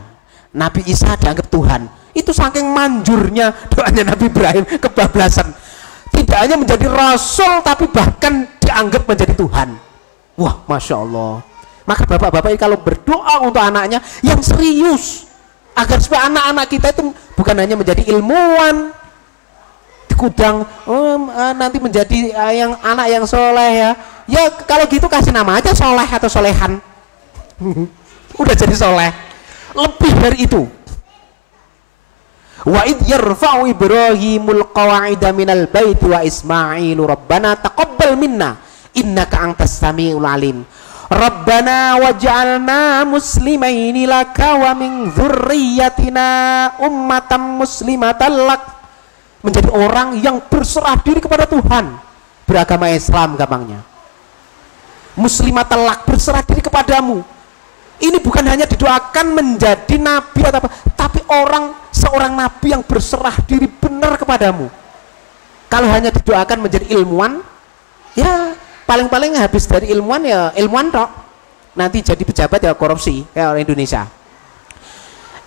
Nabi Isa dianggap Tuhan. Itu saking manjurnya doanya Nabi Ibrahim, kebablasan. Tidak hanya menjadi rasul tapi bahkan dianggap menjadi Tuhan. Wah, Masya Allah. Maka bapak-bapak ini kalau berdoa untuk anaknya yang serius, agar supaya anak-anak kita itu bukan hanya menjadi ilmuwan kudang, nanti menjadi yang anak yang soleh ya. Ya kalau gitu kasih nama aja soleh atau solehan. Udah jadi soleh. Lebih dari itu. Wa id yarfa'u Ibrahimul qawa'ida minal baiti wa Ismailu rabbana taqabbal minna innaka antas samiul alim. Rabbana waj'alna muslimaini laka wa min dzurriyyatina ummatan muslimatan lak. Menjadi orang yang berserah diri kepada Tuhan, beragama Islam gampangnya. Muslimat telak, berserah diri kepadamu. Ini bukan hanya didoakan menjadi nabi atau apa, tapi seorang nabi yang berserah diri benar kepadamu. Kalau hanya didoakan menjadi ilmuwan, ya paling-paling habis dari ilmuwan ya ilmuwan tok. Nanti jadi pejabat ya korupsi kayak orang Indonesia.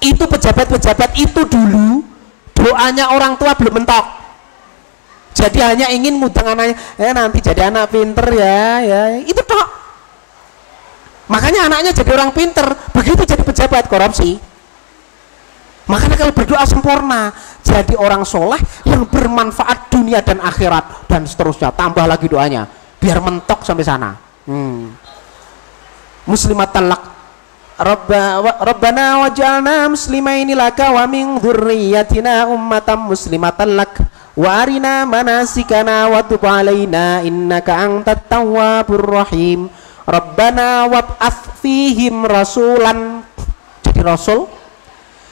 Itu pejabat-pejabat itu dulu doanya orang tua belum mentok, jadi hanya ingin mudang anaknya, nanti jadi anak pinter ya itu tok. Makanya anaknya jadi orang pinter, begitu jadi pejabat korupsi. Makanya kalau berdoa sempurna, jadi orang soleh yang bermanfaat dunia dan akhirat dan seterusnya, tambah lagi doanya biar mentok sampai sana. Muslimat talak, Rabbana waj'alna muslimaini laka wa min dzurriyyatina ummatan muslimatan lak wa arina manasikana wa tub alaina innaka antat tawwabur rahim. Rabbana wab'ats fihim rasulan, jadi rasul,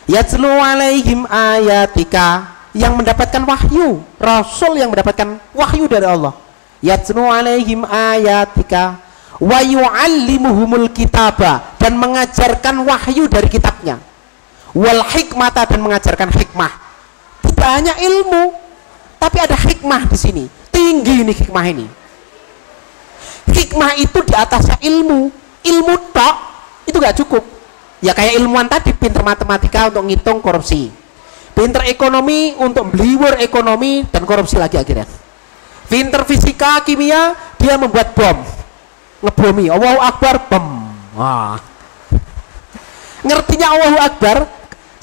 yatlu alaihim ayatika, yang mendapatkan wahyu, rasul yang mendapatkan wahyu dari Allah, yatlu alaihim ayatika wa yu'allimuhumul kitaba, dan mengajarkan wahyu dari kitabnya, wal hikmata, dan mengajarkan hikmah. Tidak hanya ilmu tapi ada hikmah di sini, tinggi ini hikmah ini. Hikmah itu di atasnya ilmu tok itu gak cukup. Ya kayak ilmuwan tadi, pinter matematika untuk ngitung korupsi, pinter ekonomi untuk beliwer ekonomi dan korupsi lagi akhirnya, pinter fisika kimia dia membuat bom, ngebomi, Allahu Akbar, bom. Wah. Ngertinya Allahu Akbar,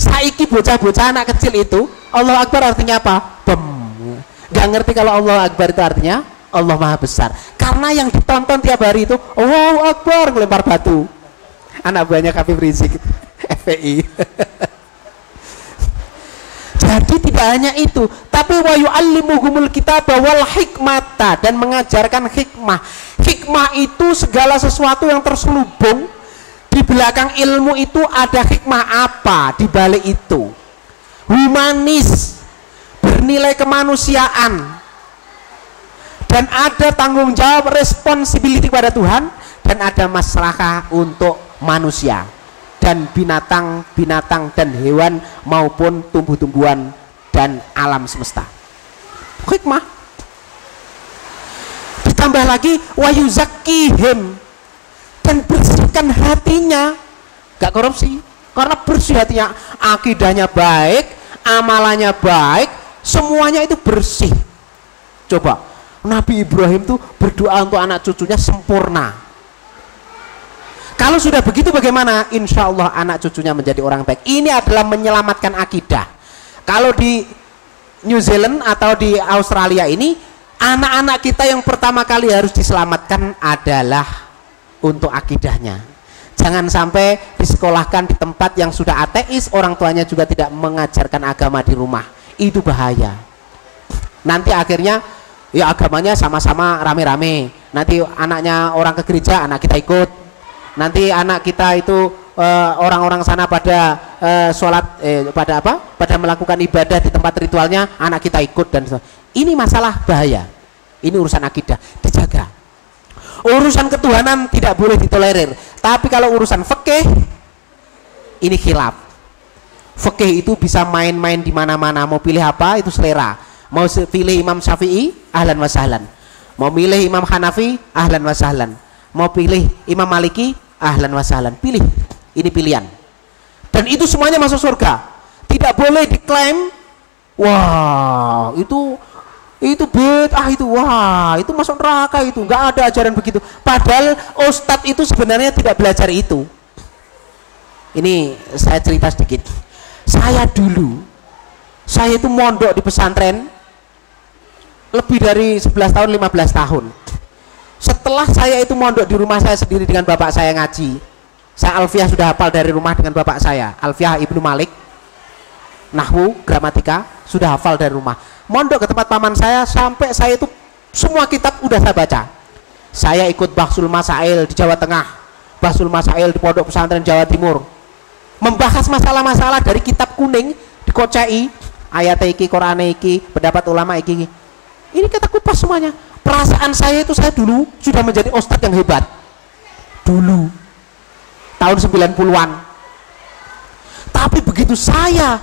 saiki bocah-bocah anak kecil itu, Allahu Akbar artinya apa? Bom. Gak ngerti kalau Allahu Akbar itu artinya Allah Maha Besar. Karena yang ditonton tiap hari itu Allahu Akbar, ngelempar batu. Anak buahnya Habib Rizik, FPI. Jadi tidak hanya itu, tapi wa yu'allimuhumul kitaba wal hikmata, dan mengajarkan hikmah. Hikmah itu segala sesuatu yang terselubung di belakang ilmu itu ada hikmah apa di balik itu. Humanis, bernilai kemanusiaan, dan ada tanggung jawab, responsibility kepada Tuhan, dan ada maslahah untuk manusia dan binatang dan hewan maupun tumbuh-tumbuhan dan alam semesta. Hikmah. Ditambah lagi wa yuzakkihim, dan bersihkan hatinya, gak korupsi, karena bersih hatinya, akidahnya baik, amalannya baik, semuanya itu bersih. Coba Nabi Ibrahim tuh berdoa untuk anak cucunya sempurna. Kalau sudah begitu bagaimana? Insya Allah anak cucunya menjadi orang baik. Ini adalah menyelamatkan akidah. Kalau di New Zealand atau di Australia ini, anak-anak kita yang pertama kali harus diselamatkan adalah untuk akidahnya. Jangan sampai disekolahkan di tempat yang sudah ateis, orang tuanya juga tidak mengajarkan agama di rumah. Itu bahaya. Nanti akhirnya ya agamanya sama-sama rame-rame. Nanti anaknya orang ke gereja, anak kita ikut. Nanti anak kita itu orang-orang sana pada sholat pada apa? Pada melakukan ibadah di tempat ritualnya, anak kita ikut dan ini masalah bahaya. Ini urusan akidah, dijaga. Urusan ketuhanan tidak boleh ditolerir. Tapi kalau urusan fikih ini khilaf. Fikih itu bisa main-main di mana-mana, mau pilih apa itu selera. Mau pilih Imam Syafi'i, ahlan wa sahlan. Mau pilih Imam Hanafi, ahlan wa sahlan. Mau pilih Imam Maliki, ahlan wa sahlan. Pilih, ini pilihan. Dan itu semuanya masuk surga. Tidak boleh diklaim, wah itu bid'ah itu, wah itu masuk neraka itu. Nggak ada ajaran begitu. Padahal ustadz itu sebenarnya tidak belajar itu. Ini saya cerita sedikit. Saya itu mondok di pesantren lebih dari 11 tahun, 15 tahun. Setelah saya itu mondok di rumah saya sendiri dengan bapak saya ngaji, saya alfiah sudah hafal dari rumah dengan bapak saya, alfiah Ibnu Malik, nahwu, gramatika sudah hafal dari rumah. Mondok ke tempat paman saya sampai saya itu semua kitab udah saya baca. Saya ikut Bahsul Masail di Jawa Tengah, Bahsul Masail di Pondok Pesantren Jawa Timur, membahas masalah-masalah dari kitab kuning dikocai, ayat iki, Quran iki, pendapat ulama iki. Ini kita kupas semuanya. Perasaan saya itu, saya dulu sudah menjadi ustadz yang hebat. Dulu tahun 90-an. Tapi begitu saya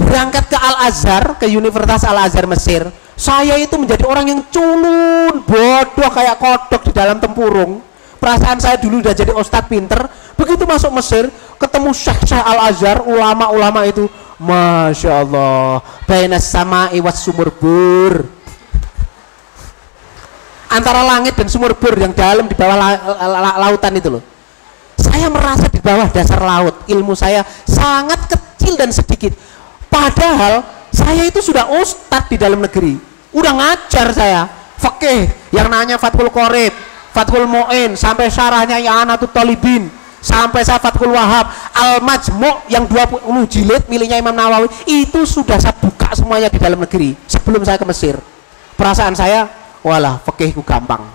berangkat ke Al-Azhar, ke Universitas Al-Azhar Mesir, saya itu menjadi orang yang culun, bodoh kayak kodok di dalam tempurung. Perasaan saya dulu udah jadi ustadz pinter. Begitu masuk Mesir, ketemu Syekh Al-Azhar, ulama-ulama itu, Masya Allah, bainas sama'i was sumur bur, antara langit dan sumur bur yang dalam di bawah lautan itu loh. Saya merasa di bawah dasar laut, ilmu saya sangat kecil dan sedikit. Padahal saya itu sudah ustadz di dalam negeri, udah ngajar saya fikih yang nanya Fathul Qorib, Fathul Mu'in, sampai syarahnya I'anatul Talibin, sampai saya Fathul Wahab, Al-Majmu' yang 20 jilid miliknya Imam Nawawi, itu sudah saya buka semuanya di dalam negeri sebelum saya ke Mesir. Perasaan saya, walah fikihku gampang.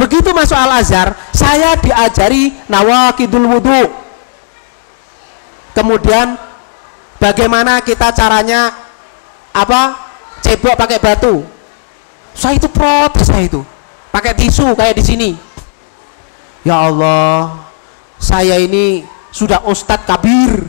Begitu masuk Al-Azhar, saya diajari nawaqidul wudu, kemudian bagaimana kita caranya cebok pakai batu. Saya itu protes, saya itu pakai tisu kayak di sini. Ya Allah, saya ini sudah ustadz kabir.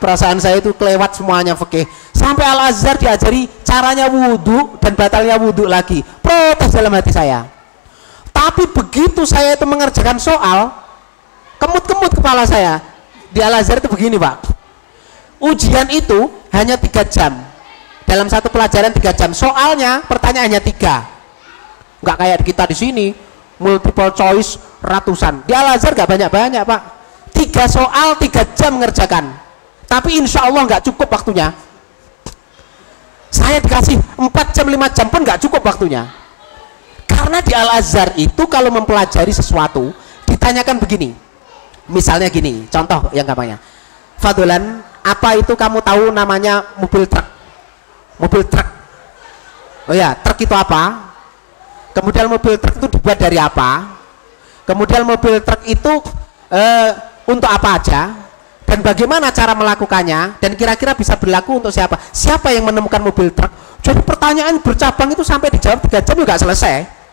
Perasaan saya itu kelewat semuanya fikih. Sampai Al-Azhar diajari caranya wudhu dan batalnya wudhu lagi. Protes dalam hati saya. Tapi begitu saya itu mengerjakan soal, kemut-kemut kepala saya. Di Al-Azhar itu begini Pak, ujian itu hanya 3 jam. Dalam satu pelajaran 3 jam. Soalnya pertanyaannya 3. Nggak kayak kita di sini multiple choice ratusan. Di Al-Azhar nggak banyak-banyak Pak. 3 soal 3 jam mengerjakan. Tapi insya Allah nggak cukup waktunya. Saya dikasih 4 jam 5 jam pun nggak cukup waktunya. Karena di Al-Azhar itu kalau mempelajari sesuatu ditanyakan begini. Misalnya gini, contoh yang gampangnya. Fadulan, apa itu kamu tahu namanya mobil truk? Mobil truk. Oh ya, truk itu apa? Kemudian mobil truk itu dibuat dari apa? Kemudian mobil truk itu untuk apa aja? Dan bagaimana cara melakukannya? Dan kira-kira bisa berlaku untuk siapa? Siapa yang menemukan mobil truk? Jadi pertanyaan bercabang itu sampai dijawab 3 jam juga selesai.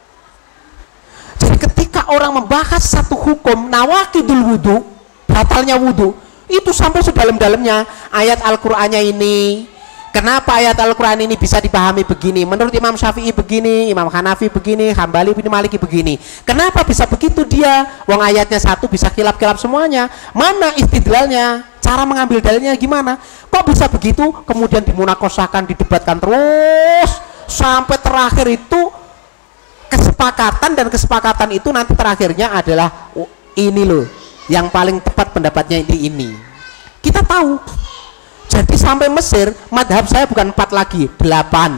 Jadi ketika orang membahas satu hukum nawaqidul wudu, batalnya wudu, itu sampai sedalam-dalamnya ayat Al-Qur'annya ini. Kenapa ayat Al-Quran ini bisa dipahami begini? Menurut Imam Syafi'i begini, Imam Hanafi begini, Hambali bin Maliki begini. Kenapa bisa begitu dia? Wong ayatnya satu bisa kilap-kilap semuanya. Mana istidlalnya? Cara mengambil dalilnya gimana? Kok bisa begitu? Kemudian dimunakosahkan, didebatkan terus sampai terakhir itu kesepakatan, dan kesepakatan itu nanti terakhirnya adalah ini loh, yang paling tepat pendapatnya ini. Kita tahu. Jadi sampai Mesir, madhab saya bukan 4 lagi, 8.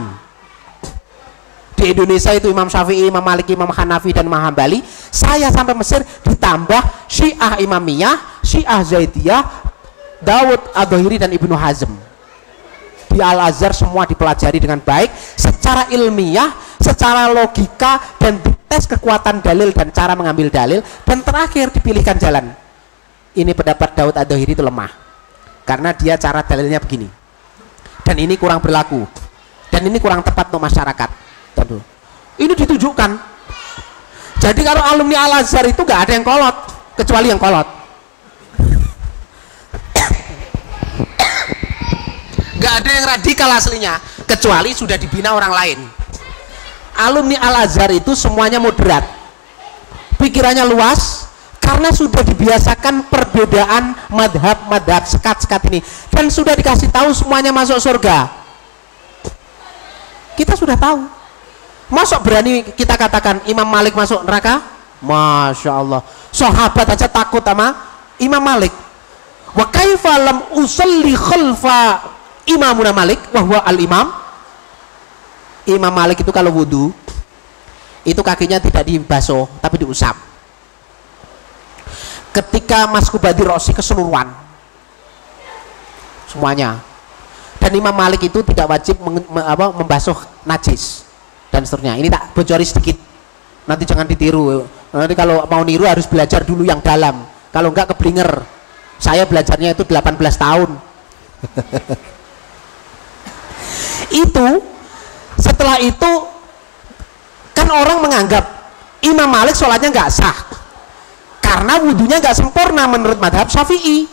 Di Di Indonesia itu Imam Syafi'i, Imam Maliki, Imam Hanafi, dan Imam Hambali. Saya sampai Mesir ditambah Syiah Imamiyah, Syiah Zaidiyah, Dawud Ad-Dhahiri, dan Ibnu Hazm. Di Al-Azhar semua dipelajari dengan baik secara ilmiah, secara logika, dan dites kekuatan dalil dan cara mengambil dalil, dan terakhir dipilihkan jalan. Ini pendapat Dawud Ad-Dhahiri itu lemah karena dia cara dalilnya begini, dan ini kurang berlaku, dan ini kurang tepat untuk masyarakat. Ini ditunjukkan. Jadi kalau alumni Al-Azhar itu nggak ada yang kolot kecuali yang kolot. Nggak ada yang radikal aslinya kecuali sudah dibina orang lain. Alumni Al-Azhar itu semuanya moderat, pikirannya luas, karena sudah dibiasakan perbedaan madhab sekat-sekat ini, dan sudah dikasih tahu semuanya masuk surga. Kita sudah tahu. Masuk berani kita katakan Imam Malik masuk neraka? Masya Allah, sahabat aja takut sama Imam Malik. Wa kaifa lam usalli khalfa Imamuna Malik wahwa al-imam. Imam Malik itu kalau wudhu itu kakinya tidak dibasuh tapi diusap. Ketika masku badi rosi keseluruhan semuanya. Dan Imam Malik itu tidak wajib membasuh najis dan seterusnya. Ini tak bocori sedikit, nanti jangan ditiru. Nanti kalau mau niru harus belajar dulu yang dalam, kalau enggak keblinger. Saya belajarnya itu 18 tahun. Itu setelah itu kan orang menganggap Imam Malik sholatnya nggak sah karena wudhunya nggak sempurna menurut madhab Syafi'i,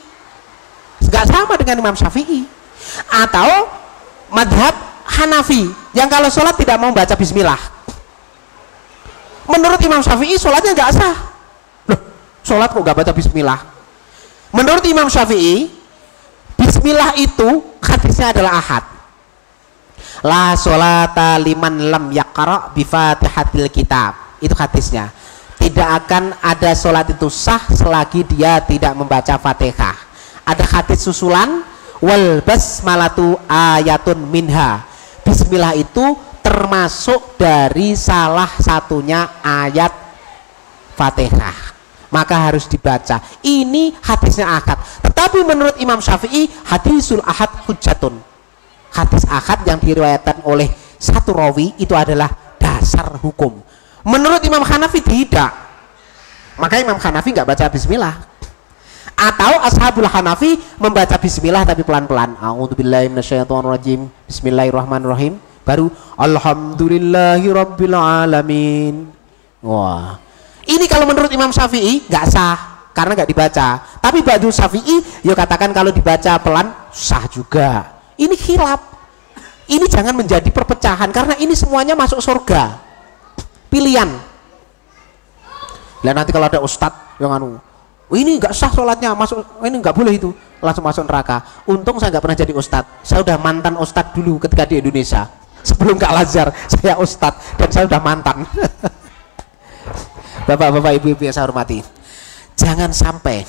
nggak sama dengan Imam Syafi'i. Atau madhab Hanafi yang kalau sholat tidak mau baca bismillah, menurut Imam Syafi'i sholatnya nggak sah. Loh, sholat kok nggak baca bismillah? Menurut Imam Syafi'i bismillah itu hadisnya adalah ahad. La sholata liman lam yaqra bi fatihatil kitab. Itu hadisnya. Tidak akan ada sholat itu sah selagi dia tidak membaca Fatihah. Ada hadis susulan, wal basmalatu ayatun minha. Bismillah itu termasuk dari salah satunya ayat Fatihah, maka harus dibaca. Ini hadisnya ahad. Tetapi menurut Imam Syafi'i hadisul ahad hujjatun. Hadis ahad yang diriwayatkan oleh satu rawi itu adalah dasar hukum. Menurut Imam Hanafi tidak, maka Imam Hanafi nggak baca bismillah. Atau ashabul Hanafi membaca bismillah tapi pelan-pelan. A'udzubillahi minasyaitonirrajim. Bismillahirrahmanirrahim. Baru alhamdulillahirabbil alamin. Wah. Ini kalau menurut Imam Syafi'i nggak sah karena nggak dibaca. Tapi ba'du Syafi'i yo katakan kalau dibaca pelan sah juga. Ini khilaf. Ini jangan menjadi perpecahan karena ini semuanya masuk surga. Pilihan. Lah nanti kalau ada ustadz yang ini nggak sah sholatnya, masuk ini nggak boleh itu, langsung masuk neraka. Untung saya nggak pernah jadi ustadz. Saya udah mantan ustadz dulu ketika di Indonesia. Sebelum ke Al-Azhar saya ustadz dan saya udah mantan. Bapak-bapak, ibu-ibu yang saya hormati, jangan sampai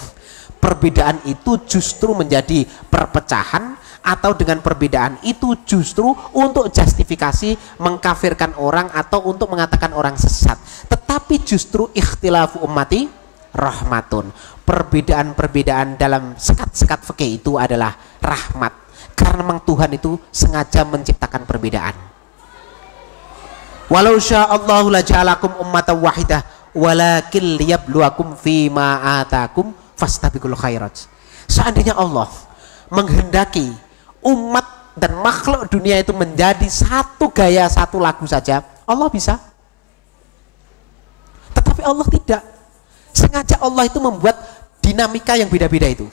perbedaan itu justru menjadi perpecahan, atau dengan perbedaan itu justru untuk justifikasi mengkafirkan orang atau untuk mengatakan orang sesat. Tetapi justru ikhtilafu ummati rahmatun. Perbedaan-perbedaan dalam sekat-sekat fikih itu adalah rahmat, karena memang Tuhan itu sengaja menciptakan perbedaan. Walau sya'allahu laja'alakum ummatan wahidah walakin liyabluwakum fima atakum fastabiqul khairat. Seandainya Allah menghendaki umat dan makhluk dunia itu menjadi satu gaya, satu lagu saja, Allah bisa. Tetapi Allah tidak. Sengaja Allah itu membuat dinamika yang beda-beda itu.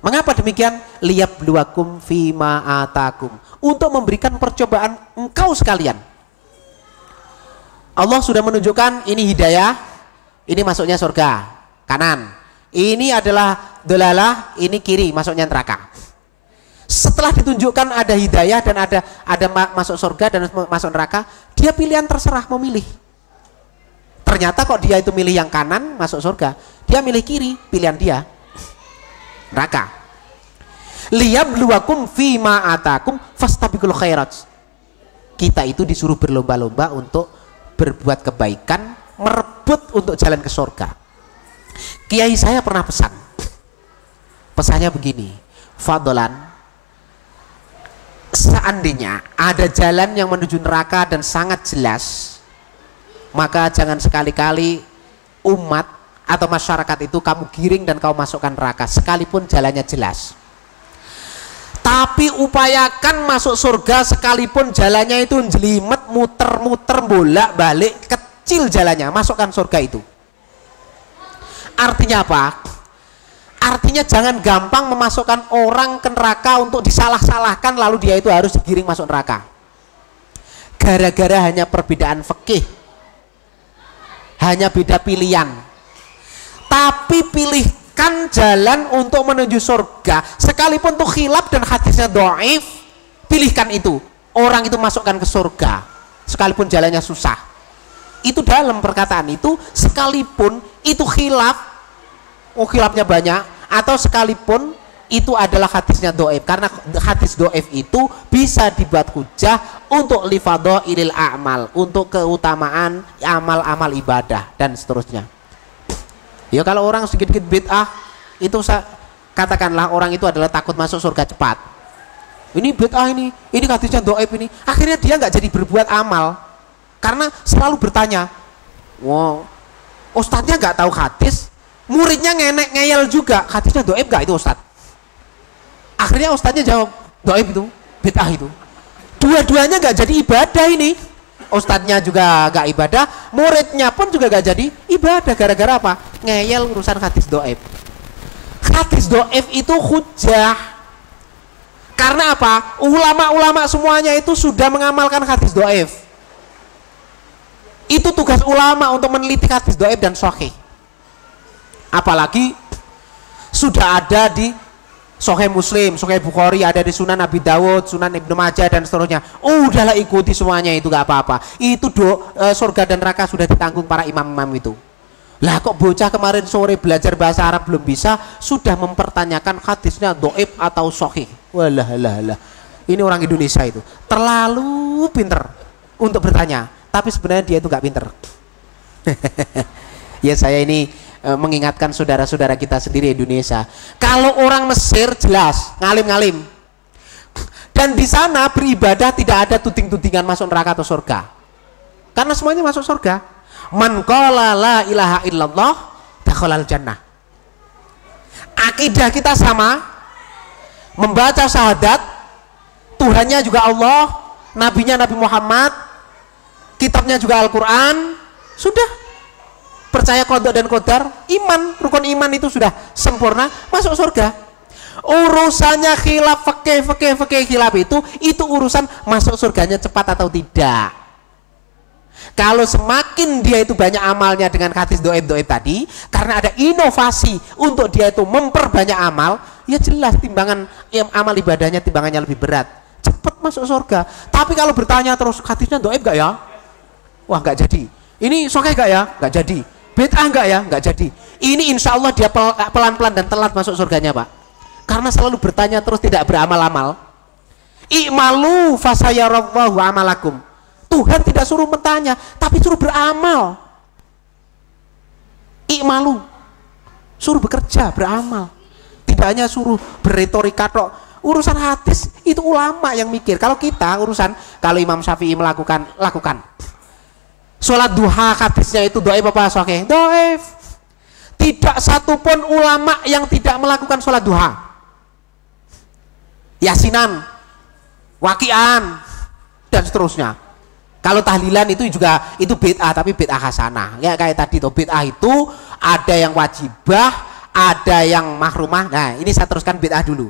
Mengapa demikian? Liyabluwakum fima atakum. Untuk memberikan percobaan engkau sekalian. Allah sudah menunjukkan ini hidayah, ini masuknya surga, kanan. Ini adalah dolalah, ini kiri, masuknya neraka. Setelah ditunjukkan ada hidayah dan ada masuk surga dan masuk neraka, dia pilihan terserah memilih. Ternyata kok dia itu milih yang kanan masuk surga, dia milih kiri, pilihan dia neraka. Liyabluwakum fima atakum fastabiqul khairat. Kita itu disuruh berlomba-lomba untuk berbuat kebaikan, merebut untuk jalan ke surga. Kiai saya pernah pesan. Pesannya begini, Fadlan, seandainya ada jalan yang menuju neraka dan sangat jelas, maka jangan sekali-kali umat atau masyarakat itu kamu giring dan kamu masukkan neraka, sekalipun jalannya jelas. Tapi upayakan masuk surga sekalipun jalannya itu jelimet, muter-muter, bolak-balik, kecil jalannya, masukkan surga itu. Artinya apa? Artinya jangan gampang memasukkan orang ke neraka untuk disalah-salahkan lalu dia itu harus digiring masuk neraka. Gara-gara hanya perbedaan fikih, hanya beda pilihan. Tapi pilihkan jalan untuk menuju surga, sekalipun tuh khilaf dan hadisnya dhaif, pilihkan itu. Orang itu masukkan ke surga, sekalipun jalannya susah. Itu dalam perkataan itu, sekalipun itu khilaf, khilafnya banyak, atau sekalipun itu adalah hadisnya dhaif, karena hadis dhaif itu bisa dibuat hujah untuk lifadhailil a'mal, untuk keutamaan amal-amal ibadah dan seterusnya. Ya kalau orang sedikit bid'ah itu katakanlah orang itu adalah takut masuk surga cepat. Ini bid'ah ini hadisnya dhaif ini. Akhirnya dia nggak jadi berbuat amal karena selalu bertanya, wow, ustadznya nggak tahu hadis, muridnya ngeyel juga, hadisnya dhaif nggak itu ustadz? Akhirnya ustadznya jawab dhaif itu, bid'ah itu. Dua-duanya nggak jadi ibadah ini. Ustadznya juga gak ibadah, muridnya pun juga gak jadi ibadah. Gara-gara apa? Ngeyel urusan hadis dhaif. Hadis dhaif itu hujah. Karena apa? Ulama-ulama semuanya itu sudah mengamalkan hadis dhaif. Itu tugas ulama untuk meneliti hadis dhaif dan sahih. Apalagi sudah ada di Sahih Muslim, Sahih Bukhari, ada di Sunan Abi Dawud, Sunan Ibnu Majah dan seterusnya. Udahlah ikuti semuanya itu gak apa-apa. Itu surga dan neraka sudah ditanggung para imam-imam itu. Lah kok bocah kemarin sore belajar bahasa Arab belum bisa, sudah mempertanyakan hadisnya dhaif atau sahih. Walah. Ini orang Indonesia itu terlalu pinter untuk bertanya, tapi sebenarnya dia itu gak pinter. Ya saya ini mengingatkan saudara-saudara kita sendiri Indonesia. Kalau orang Mesir jelas ngalim-ngalim, dan di sana beribadah tidak ada tuding-tudingan masuk neraka atau surga, karena semuanya masuk surga. Man qala la ilaha illallah dakhalal jannah. Akidah kita sama, membaca syahadat, Tuhannya juga Allah, nabinya Nabi Muhammad, kitabnya juga Al-Quran, sudah. Percaya qada dan qadar, iman, rukun iman itu sudah sempurna, masuk surga. Urusannya khilaf fikih khilaf itu urusan masuk surganya cepat atau tidak. Kalau semakin dia itu banyak amalnya dengan hadis dhaif tadi, karena ada inovasi untuk dia itu memperbanyak amal, ya jelas timbangan amal ibadahnya timbangannya lebih berat, cepat masuk surga. Tapi kalau bertanya terus hadisnya dhaif gak ya? Wah gak jadi. Ini sahih gak ya? Gak jadi. Bid'ah enggak ya? Enggak jadi. Ini insya Allah dia pelan-pelan dan telat masuk surganya Pak. Karena selalu bertanya terus tidak beramal-amal. I'malu fasayarallahu amalakum. Tuhan tidak suruh bertanya, tapi suruh beramal. I'malu, suruh bekerja, beramal. Tidak hanya suruh berretorika tok. Urusan hadis itu ulama yang mikir. Kalau kita urusan, kalau Imam Syafi'i lakukan. Sholat duha hadisnya itu dhaif apa sahih? Dhaif. Tidak satupun ulama yang tidak melakukan sholat duha. Yasinan, waqian, dan seterusnya. Kalau tahlilan itu juga itu bid'ah, tapi bid'ah hasanah. Ya kayak tadi tuh, bid'ah itu ada yang wajibah, ada yang mahrumah. Nah ini saya teruskan bid'ah dulu.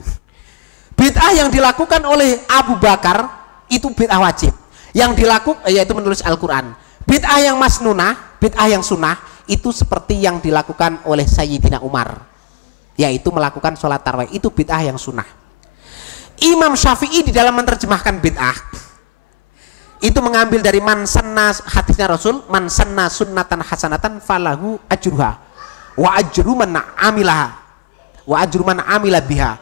Bid'ah yang dilakukan oleh Abu Bakar itu bid'ah wajib. Yang dilakukan yaitu menulis Al-Quran. Bid'ah yang masnunah, bid'ah yang sunnah itu seperti yang dilakukan oleh Sayyidina Umar, yaitu melakukan sholat tarawih, itu bid'ah yang sunnah. Imam Syafi'i di dalam menerjemahkan bid'ah itu mengambil dari man sanna, hadisnya Rasul, man sanna sunnatan hasanatan falahu ajruha wa ajru man amilaha wa ajru man amila biha.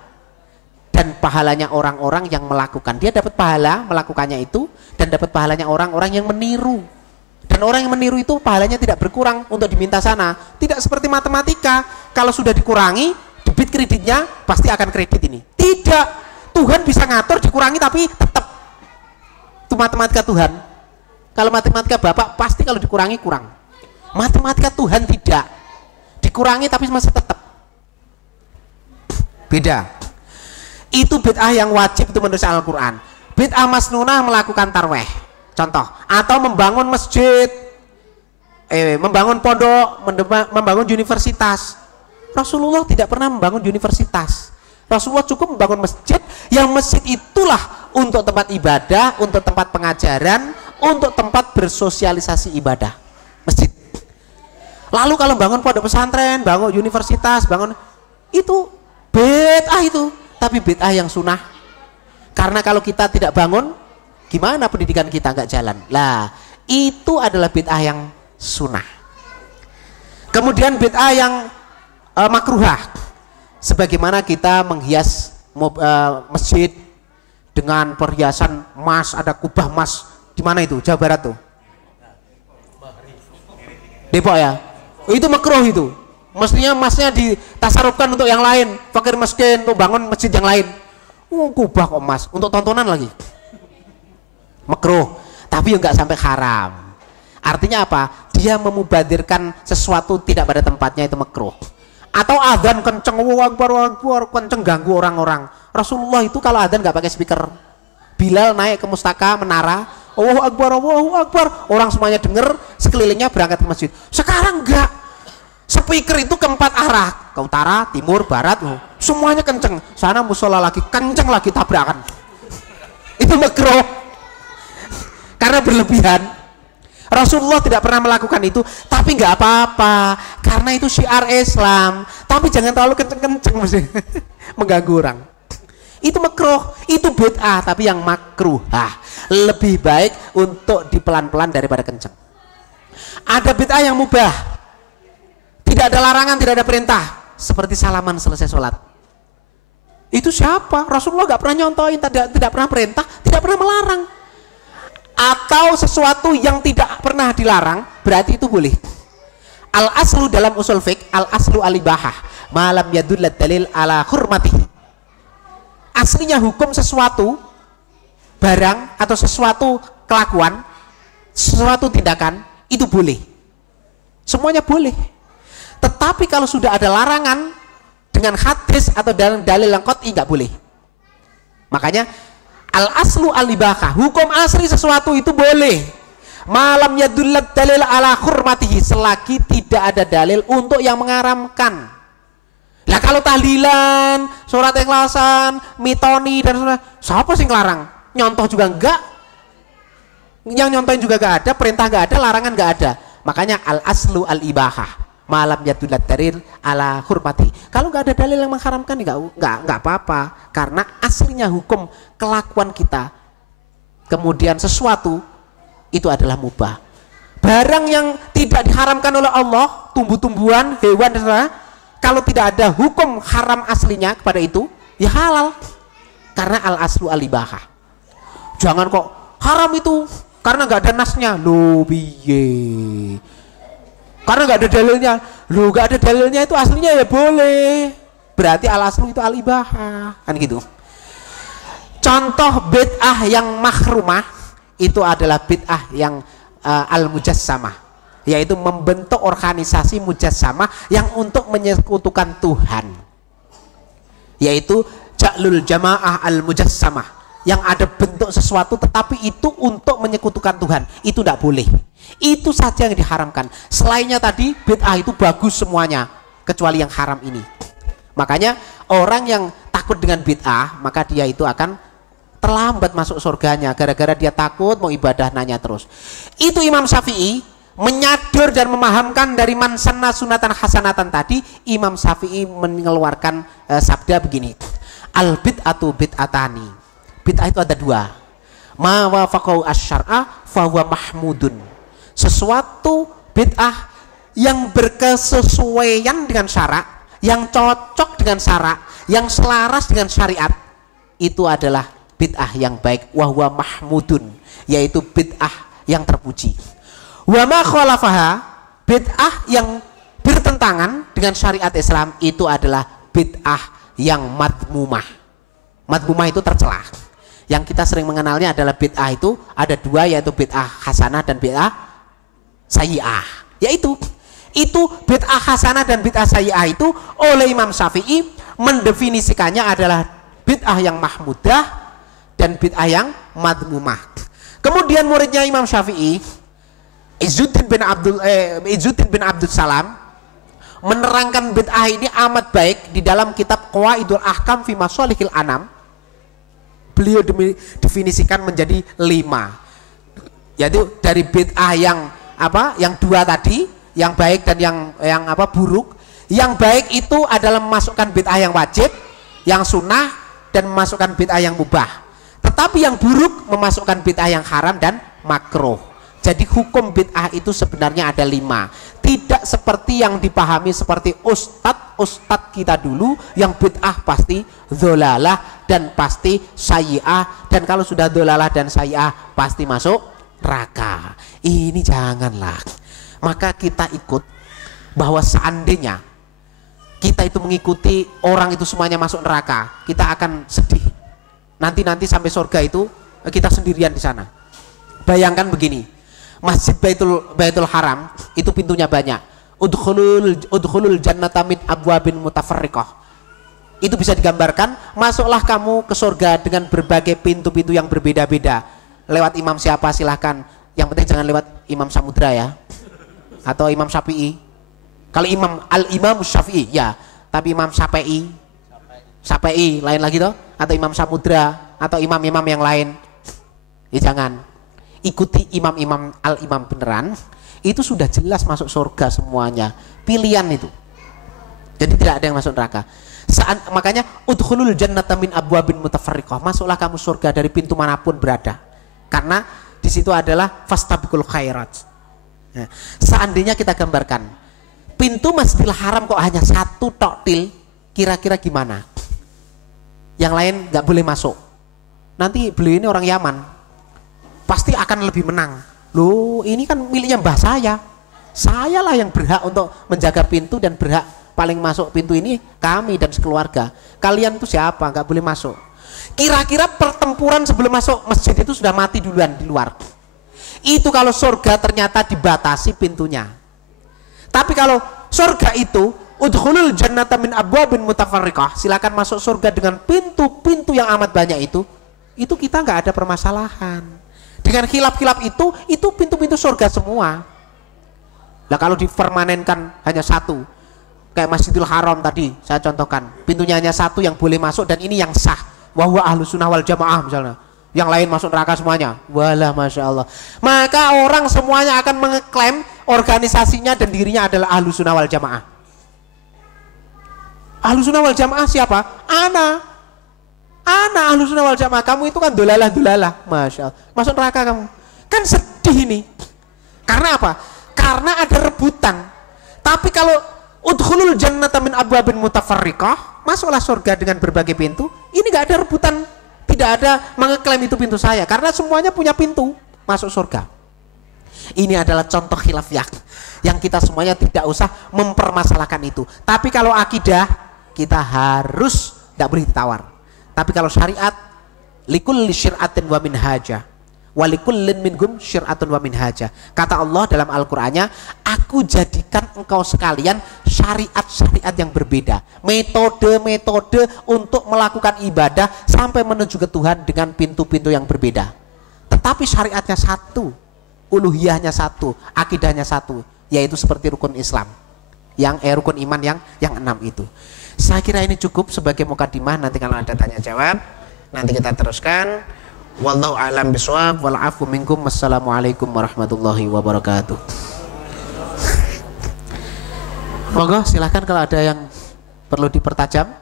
dan pahalanya orang-orang yang melakukan. Dia dapat pahala melakukannya itu dan dapat pahalanya orang-orang yang meniru. Dan orang yang meniru itu pahalanya tidak berkurang untuk diminta sana. Tidak seperti matematika, kalau sudah dikurangi, debit kreditnya pasti akan kredit ini. Tidak, Tuhan bisa ngatur dikurangi tapi tetap. Itu matematika Tuhan. Kalau matematika Bapak pasti kalau dikurangi kurang. Matematika Tuhan tidak. Dikurangi tapi masih tetap. Beda. Itu bid'ah yang wajib itu menurut Al-Quran. Bid'ah masnunah melakukan tarweh, contoh, atau membangun masjid, membangun pondok, membangun universitas. Rasulullah tidak pernah membangun universitas. Rasulullah cukup membangun masjid, yang masjid itulah untuk tempat ibadah, untuk tempat pengajaran, untuk tempat bersosialisasi ibadah. Masjid. Lalu kalau bangun pondok pesantren, bangun universitas, bangun, itu bid'ah itu. Tapi bid'ah yang sunnah. Karena kalau kita tidak bangun, gimana pendidikan kita nggak jalan? Lah, itu adalah bid'ah yang sunnah. Kemudian bid'ah yang makruhah, sebagaimana kita menghias masjid dengan perhiasan emas, ada kubah emas. Di mana itu? Jawa Barat tuh. Depok ya. Itu makruh itu. Mestinya emasnya ditasarufkan untuk yang lain, fakir miskin, untuk bangun masjid yang lain. Kubah kok emas, untuk tontonan lagi. Makruh, tapi enggak sampai haram. Artinya apa? Dia memubadirkan sesuatu tidak pada tempatnya, itu makruh. Atau adzan kenceng, Akbar, kenceng ganggu orang-orang. Rasulullah itu kalau adzan enggak pakai speaker. Bilal naik ke mustaka menara, Allahu Akbar, orang semuanya dengar, sekelilingnya berangkat ke masjid. Sekarang enggak. Speaker itu ke 4 arah, ke utara, timur, barat, semuanya kenceng. Sana musola lagi, kenceng lagi, tabrakan. Itu makruh. Karena berlebihan. Rasulullah tidak pernah melakukan itu, tapi nggak apa-apa, karena itu syiar Islam. Tapi jangan terlalu kenceng-kenceng, mengganggu orang. Itu makruh, itu bid'ah, tapi yang makruh. Lebih baik untuk dipelan-pelan daripada kenceng. Ada bid'ah yang mubah. Tidak ada larangan, tidak ada perintah. Seperti salaman selesai sholat. Itu siapa? Rasulullah gak pernah nyontoin, tidak pernah perintah, tidak pernah melarang. Atau sesuatu yang tidak pernah dilarang, berarti itu boleh. Al-aslu dalam usul fiqh, al-aslu al-ibahah, malam yadullat dalil ala hurmatihi. Aslinya hukum sesuatu, barang atau sesuatu kelakuan, sesuatu tindakan, itu boleh. Semuanya boleh. Tetapi kalau sudah ada larangan dengan hadis atau dalil yang qat'i nggak boleh. Makanya al aslu al ibahah, hukum asli sesuatu itu boleh. Malam yadullat dalil ala hurmatihi, selagi tidak ada dalil untuk yang mengaramkan. Lah kalau tahlilan, surat ikhlasan, mitoni dan surat, siapa sih ngelarang? Nyontoh juga enggak. Yang nyontohin juga enggak ada, perintah enggak ada, larangan enggak ada. Makanya al aslu al ibahah. Malam yadullat dalil ala hurmati. Kalau nggak ada dalil yang mengharamkan, nggak apa-apa, karena aslinya hukum kelakuan kita, kemudian sesuatu itu adalah mubah. Barang yang tidak diharamkan oleh Allah, tumbuh-tumbuhan, hewan, kalau tidak ada hukum haram aslinya kepada itu, ya halal, karena al aslu al ibahah. Jangan kok haram itu karena nggak ada nasnya, lo biye. Karena nggak ada dalilnya, nggak ada dalilnya itu aslinya ya boleh. Berarti al aslu itu al ibahah, kan gitu. Contoh bid'ah yang mahrumah itu adalah bid'ah yang al mujassamah, yaitu membentuk organisasi mujassamah yang untuk menyekutukan Tuhan, yaitu ja'lul jamaah al mujassamah, yang ada bentuk sesuatu tetapi itu untuk menyekutukan Tuhan, itu tidak boleh. Itu saja yang diharamkan. Selainnya tadi bid'ah itu bagus semuanya, kecuali yang haram ini. Makanya orang yang takut dengan bid'ah, maka dia itu akan terlambat masuk surganya, gara-gara dia takut mau ibadah nanya terus. Itu Imam Syafi'i menyadur dan memahamkan dari man sanna sunatan hasanatan tadi. Imam Syafi'i mengeluarkan sabda begini, al bid'atu bid'atani. Bid'ah itu ada dua, ma wafaqau asy-syar'a fa huwa mahmudun. Sesuatu bid'ah yang berkesesuaian dengan syarak, yang cocok dengan syarak, yang selaras dengan syariat, itu adalah bid'ah yang baik, wa huwa mahmudun, yaitu bid'ah yang terpuji. Wa ma khalafaha, bid'ah yang bertentangan dengan syariat Islam itu adalah bid'ah yang madmumah. Madmumah itu tercela. Yang kita sering mengenalnya adalah bid'ah itu ada dua, yaitu bid'ah hasanah dan bid'ah sayyi'ah. Yaitu bid'ah hasanah dan bid'ah sayyi'ah itu oleh Imam Syafi'i mendefinisikannya adalah bid'ah yang mahmudah dan bid'ah yang madmumah. Kemudian muridnya Imam Syafi'i, Izzuddin bin Abdul Salam, menerangkan bid'ah ini amat baik di dalam kitab Qawaidul Ahkam fi Mashalihil Anam. Beliau definisikan menjadi 5, yaitu dari bid'ah yang dua tadi, yang baik dan yang buruk. Yang baik itu adalah memasukkan bid'ah yang wajib, yang sunnah, dan memasukkan bid'ah yang mubah. Tetapi yang buruk memasukkan bid'ah yang haram dan makruh. Jadi hukum bid'ah itu sebenarnya ada 5. Tidak seperti yang dipahami seperti ustadz kita dulu, yang bid'ah pasti dholalah dan pasti sayyi'ah, dan kalau sudah dholalah dan sayyi'ah pasti masuk neraka. Ini janganlah. Maka kita ikut bahwa seandainya kita itu mengikuti orang itu semuanya masuk neraka, kita akan sedih. Nanti sampai surga itu kita sendirian di sana. Bayangkan begini, Masjid Baitul Haram itu pintunya banyak. Udkhulul jannata min abwabin mutafarriqah. Itu bisa digambarkan, masuklah kamu ke surga dengan berbagai pintu-pintu yang berbeda-beda. Lewat imam siapa silahkan, yang penting jangan lewat Imam Samudra ya, atau Imam Syafi'i. Kalau Imam Syafi'i ya, tapi Imam Syafi'i lain lagi toh, atau Imam Samudra atau imam-imam yang lain. Ya jangan. Ikuti imam-imam al-imam beneran, itu sudah jelas masuk surga semuanya. Pilihan itu. Jadi tidak ada yang masuk neraka. Makanya udkhulul jannata min abwabin mutafarriqah. Masuklah kamu surga dari pintu manapun berada. Karena di situ adalah fastabiqul khairat. Nah, seandainya kita gambarkan pintu Masjidil Haram kok hanya satu toktil, kira-kira gimana? Yang lain nggak boleh masuk. Nanti beliau ini orang Yaman, pasti akan lebih menang. Loh, ini kan miliknya mbah saya. Sayalah yang berhak untuk menjaga pintu dan berhak paling masuk pintu ini kami dan sekeluarga. Kalian tuh siapa? Nggak boleh masuk. Kira-kira pertempuran sebelum masuk masjid itu sudah mati duluan di luar. Itu kalau surga ternyata dibatasi pintunya. Tapi kalau surga itu udkhulul jannata min abwabin mutafarriqah, silakan masuk surga dengan pintu-pintu yang amat banyak itu kita nggak ada permasalahan. Dengan khilaf-khilaf itu pintu-pintu surga semua. Lah kalau dipermanenkan hanya satu, kayak Masjidil Haram tadi saya contohkan, pintunya hanya satu yang boleh masuk dan ini yang sah, wahwa ahlus sunnah wal jamaah misalnya, yang lain masuk neraka semuanya, walah masya Allah, maka orang semuanya akan mengeklaim organisasinya dan dirinya adalah ahlus sunnah wal jamaah. Ahlus sunnah wal jamaah siapa? Ana ahlus sunnah wal jamaah. Kamu itu kan dolalah, masya Allah, masuk neraka kamu. Kan sedih ini. Karena apa? Karena ada rebutan. Tapi kalau udkhulul jannata min abwabin mutafarriqah, masuklah surga dengan berbagai pintu, ini gak ada rebutan, tidak ada mengeklaim itu pintu saya, karena semuanya punya pintu masuk surga. Ini adalah contoh khilaf yang kita semuanya tidak usah mempermasalahkan itu. Tapi kalau akidah kita harus tidak boleh ditawar. Tapi kalau syariat, likulli syir'atin wa minhaja, walikullin minhum syir'atun wa minhaja. Kata Allah dalam Al-Qur'annya, aku jadikan engkau sekalian syariat-syariat yang berbeda, metode-metode untuk melakukan ibadah sampai menuju ke Tuhan dengan pintu-pintu yang berbeda. Tetapi syariatnya satu, uluhiyahnya satu, akidahnya satu, yaitu seperti rukun Islam, rukun iman yang 6 itu. Saya kira ini cukup sebagai mukadimah. Nanti kalau ada tanya jawab, nanti kita teruskan. Wallahu a'lam bishawab, wal 'afwu minkum. Wassalamualaikum warahmatullahi wabarakatuh. Monggo silahkan kalau ada yang perlu dipertajam.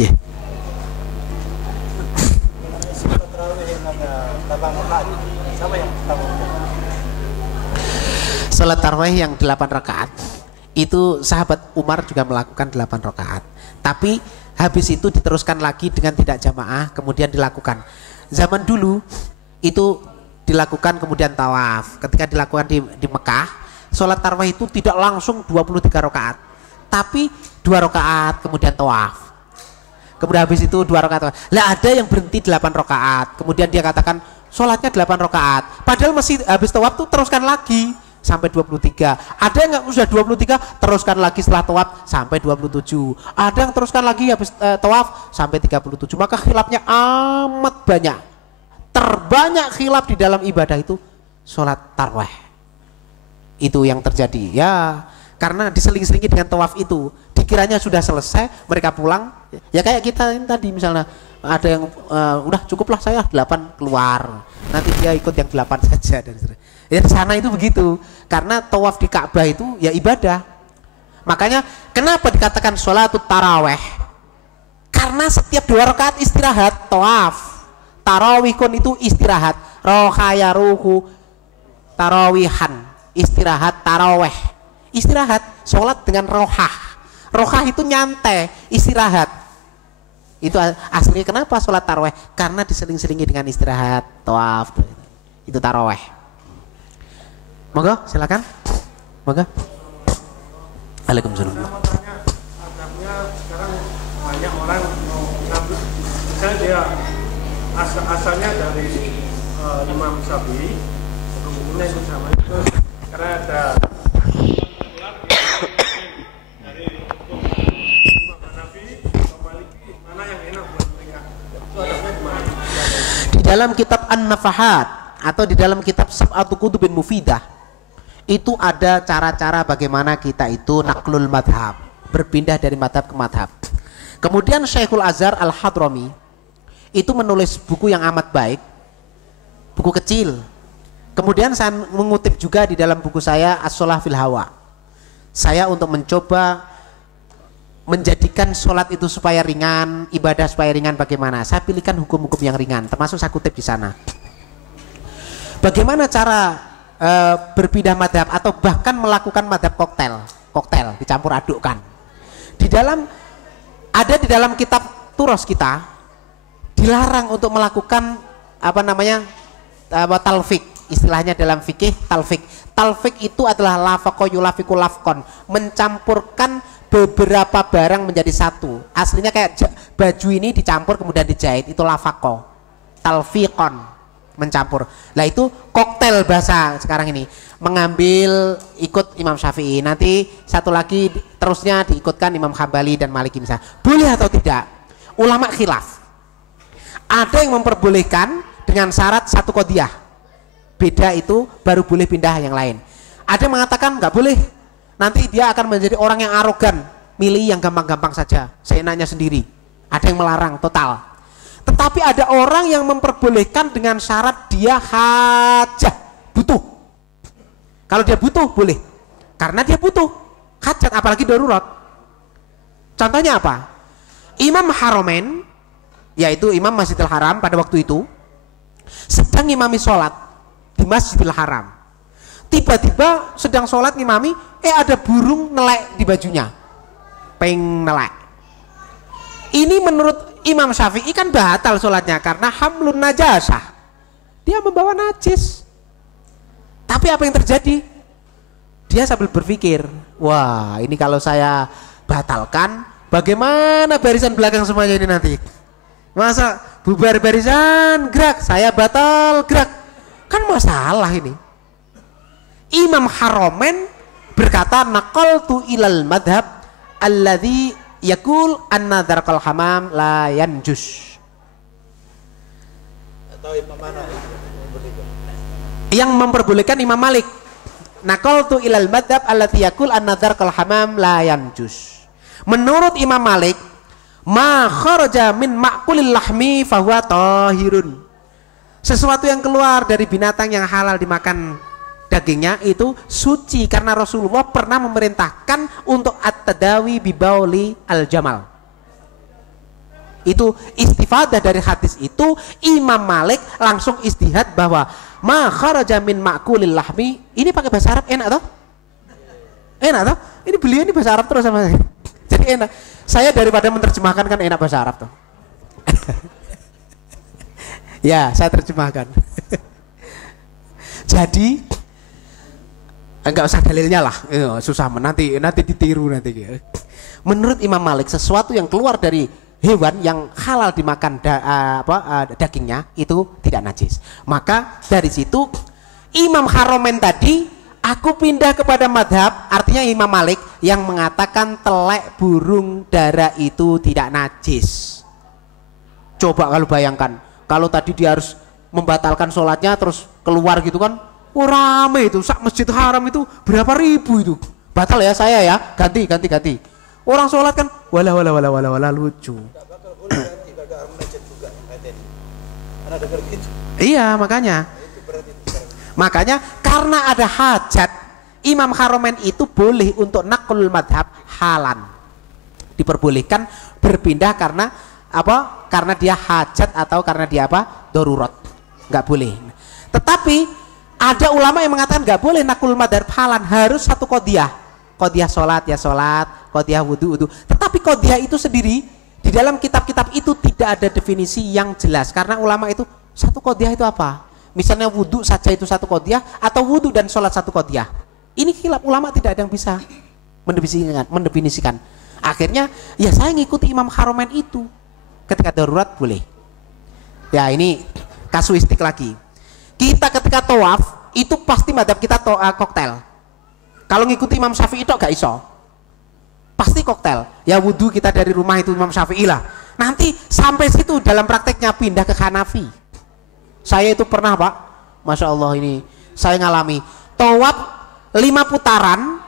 Yeah. Sama yang pertama tarawih yang 8 rakaat. Itu sahabat Umar juga melakukan 8 rakaat. Tapi habis itu diteruskan lagi dengan tidak jamaah, kemudian dilakukan. Zaman dulu itu dilakukan kemudian tawaf. Ketika dilakukan di Mekah, sholat tarawih itu tidak langsung 23 rakaat, tapi 2 rakaat kemudian tawaf. Kemudian habis itu 2 rakaat. Lah ada yang berhenti 8 rakaat, kemudian dia katakan sholatnya 8 rakaat. Padahal masih habis tawaf tuh teruskan lagi sampai 23. Ada yang nggak sudah 23 teruskan lagi setelah tawaf sampai 27. Ada yang teruskan lagi habis tawaf sampai 37. Maka khilafnya amat banyak. Terbanyak khilaf di dalam ibadah itu sholat tarawih. Itu yang terjadi ya, karena diseling-selingi dengan tawaf itu. Dikiranya sudah selesai, mereka pulang. Ya kayak kita ini tadi misalnya ada yang udah cukuplah saya 8 keluar. Nanti dia ikut yang 8 saja dan seterusnya. Ya di sana itu begitu, karena tawaf di Ka'bah itu ya ibadah. Makanya kenapa dikatakan sholatut taraweh? Karena setiap 2 rakaat istirahat, tawaf. Tarawihkun itu istirahat, rohayaruhu tarawihan, istirahat taraweh. Istirahat, sholat dengan rohah. Rohah itu nyantai, istirahat. Itu aslinya kenapa sholat taraweh? Karena diseling-selingi dengan istirahat, tawaf. Itu taraweh. Monggo, silakan. Monggo. Waalaikumsalam. Saya mau tanya, adabnya sekarang banyak orang mau ngambil, misalnya dia asalnya dari Imam Syafi'i, kemudian itu sama itu karena ada dari Imam Hanafi, Imam Maliki, mana yang enak buat mereka? Itu adabnya gimana? Di dalam kitab An-Nafahat atau di dalam kitab Sab'atu Kutubin Mufidah itu ada cara-cara bagaimana kita itu naklul madhab, berpindah dari madhab ke madhab. Kemudian Syekhul Azhar Al-Hadrami itu menulis buku yang amat baik, buku kecil. Kemudian saya mengutip juga di dalam buku saya As-Sholah fil Hawa. Saya untuk mencoba menjadikan sholat itu supaya ringan, ibadah supaya ringan bagaimana. Saya pilihkan hukum-hukum yang ringan, termasuk saya kutip di sana. Bagaimana cara berpindah madhab atau bahkan melakukan madhab koktel dicampur adukkan. Di dalam kitab Turos kita dilarang untuk melakukan talfik, istilahnya dalam fikih talfik. Talfik itu adalah lafaqo yulafiku lafkon, mencampurkan beberapa barang menjadi satu. Aslinya kayak baju ini dicampur kemudian dijahit, itu lafaqo. Talfiqon, mencampur. Nah itu koktel bahasa sekarang ini, mengambil ikut Imam Syafi'i, nanti satu lagi terusnya diikutkan Imam Hambali dan Maliki misalnya. Boleh atau tidak? Ulama khilaf. Ada yang memperbolehkan dengan syarat satu qodiyah, beda itu baru boleh pindah yang lain. Ada yang mengatakan nggak boleh, nanti dia akan menjadi orang yang arogan, milih yang gampang-gampang saja, seenaknya sendiri. Ada yang melarang total. Tetapi ada orang yang memperbolehkan dengan syarat dia hajah, butuh. Kalau dia butuh boleh, karena dia butuh hajat, apalagi darurat. Contohnya apa? Imam Haromen, yaitu Imam Masjidil Haram pada waktu itu sedang ngimami sholat di Masjidil Haram. Tiba-tiba sedang sholat ngimami, ada burung nelek di bajunya, peng nelek. Ini menurut Imam Syafi'i kan batal sholatnya karena hamlun najasah, dia membawa najis. Tapi apa yang terjadi? Dia sambil berpikir, wah ini kalau saya batalkan, bagaimana barisan belakang semuanya ini nanti? Masa bubar barisan gerak, saya batal gerak, kan masalah ini. Imam Haromen berkata, naqaltu ilal madhab alladhi yakul an-nadhar kal hamam la yanjus. Atau Imam mana yang memperbolehkan? Imam Malik. Naqaltu ilal madhab allati yakul an-nadhar kal hamam la yanjus. Menurut Imam Malik, ma kharaja min ma'kulil lahmi fahuwa tahirun. Sesuatu yang keluar dari binatang yang halal dimakan dagingnya itu suci, karena Rasulullah pernah memerintahkan untuk at-tadawi bibauli al-jamal. Itu istifadah dari hadis itu. Imam Malik langsung istihad bahwa ma kharaja min ma'kulil lahmi, ini pakai bahasa Arab enak toh? Enak toh? Ini beliau ini bahasa Arab terus sama saya. Jadi enak. Saya daripada menerjemahkan kan enak bahasa Arab tuh. Ya, saya terjemahkan. Jadi enggak usah dalilnya lah, susah nanti ditiru nanti. Menurut Imam Malik sesuatu yang keluar dari hewan yang halal dimakan dagingnya itu tidak najis. Maka dari situ Imam Haromen tadi aku pindah kepada madhab, artinya Imam Malik yang mengatakan telek burung dara itu tidak najis. Coba kalau bayangkan, kalau tadi dia harus membatalkan sholatnya terus keluar gitu kan, rame itu, sak masjid haram itu berapa ribu itu. Batal ya saya ya, ganti. Orang sholat kan, wala lucu. Iya makanya. Makanya karena ada hajat, Imam Haromen itu boleh untuk naqlul madhab halan. Diperbolehkan berpindah karena apa? Karena dia hajat atau karena dia apa? Darurat. Enggak boleh. Tetapi ada ulama yang mengatakan enggak boleh naqlul madhab halan, harus satu qodiyah. Qodiyah sholat ya sholat, qodiyah wudu. Tetapi qodiyah itu sendiri di dalam kitab-kitab itu tidak ada definisi yang jelas. Karena ulama itu satu qodiyah itu apa? Misalnya wudu saja itu satu qodiyah atau wudu dan sholat satu qodiyah. Ini khilaf ulama, tidak ada yang bisa mendefinisikan. Akhirnya ya saya ngikuti Imam Haromen itu. Ketika darurat boleh. Ya ini kasuistik lagi. Kita ketika tawaf itu pasti madhab kita koktel. Kalau ngikuti Imam Syafi'i itu gak iso. Pasti koktel. Ya wudu kita dari rumah itu Imam Syafi'i lah. Nanti sampai situ dalam prakteknya pindah ke Hanafi. Saya itu pernah Pak, Masya Allah ini saya ngalami tawaf 5 putaran,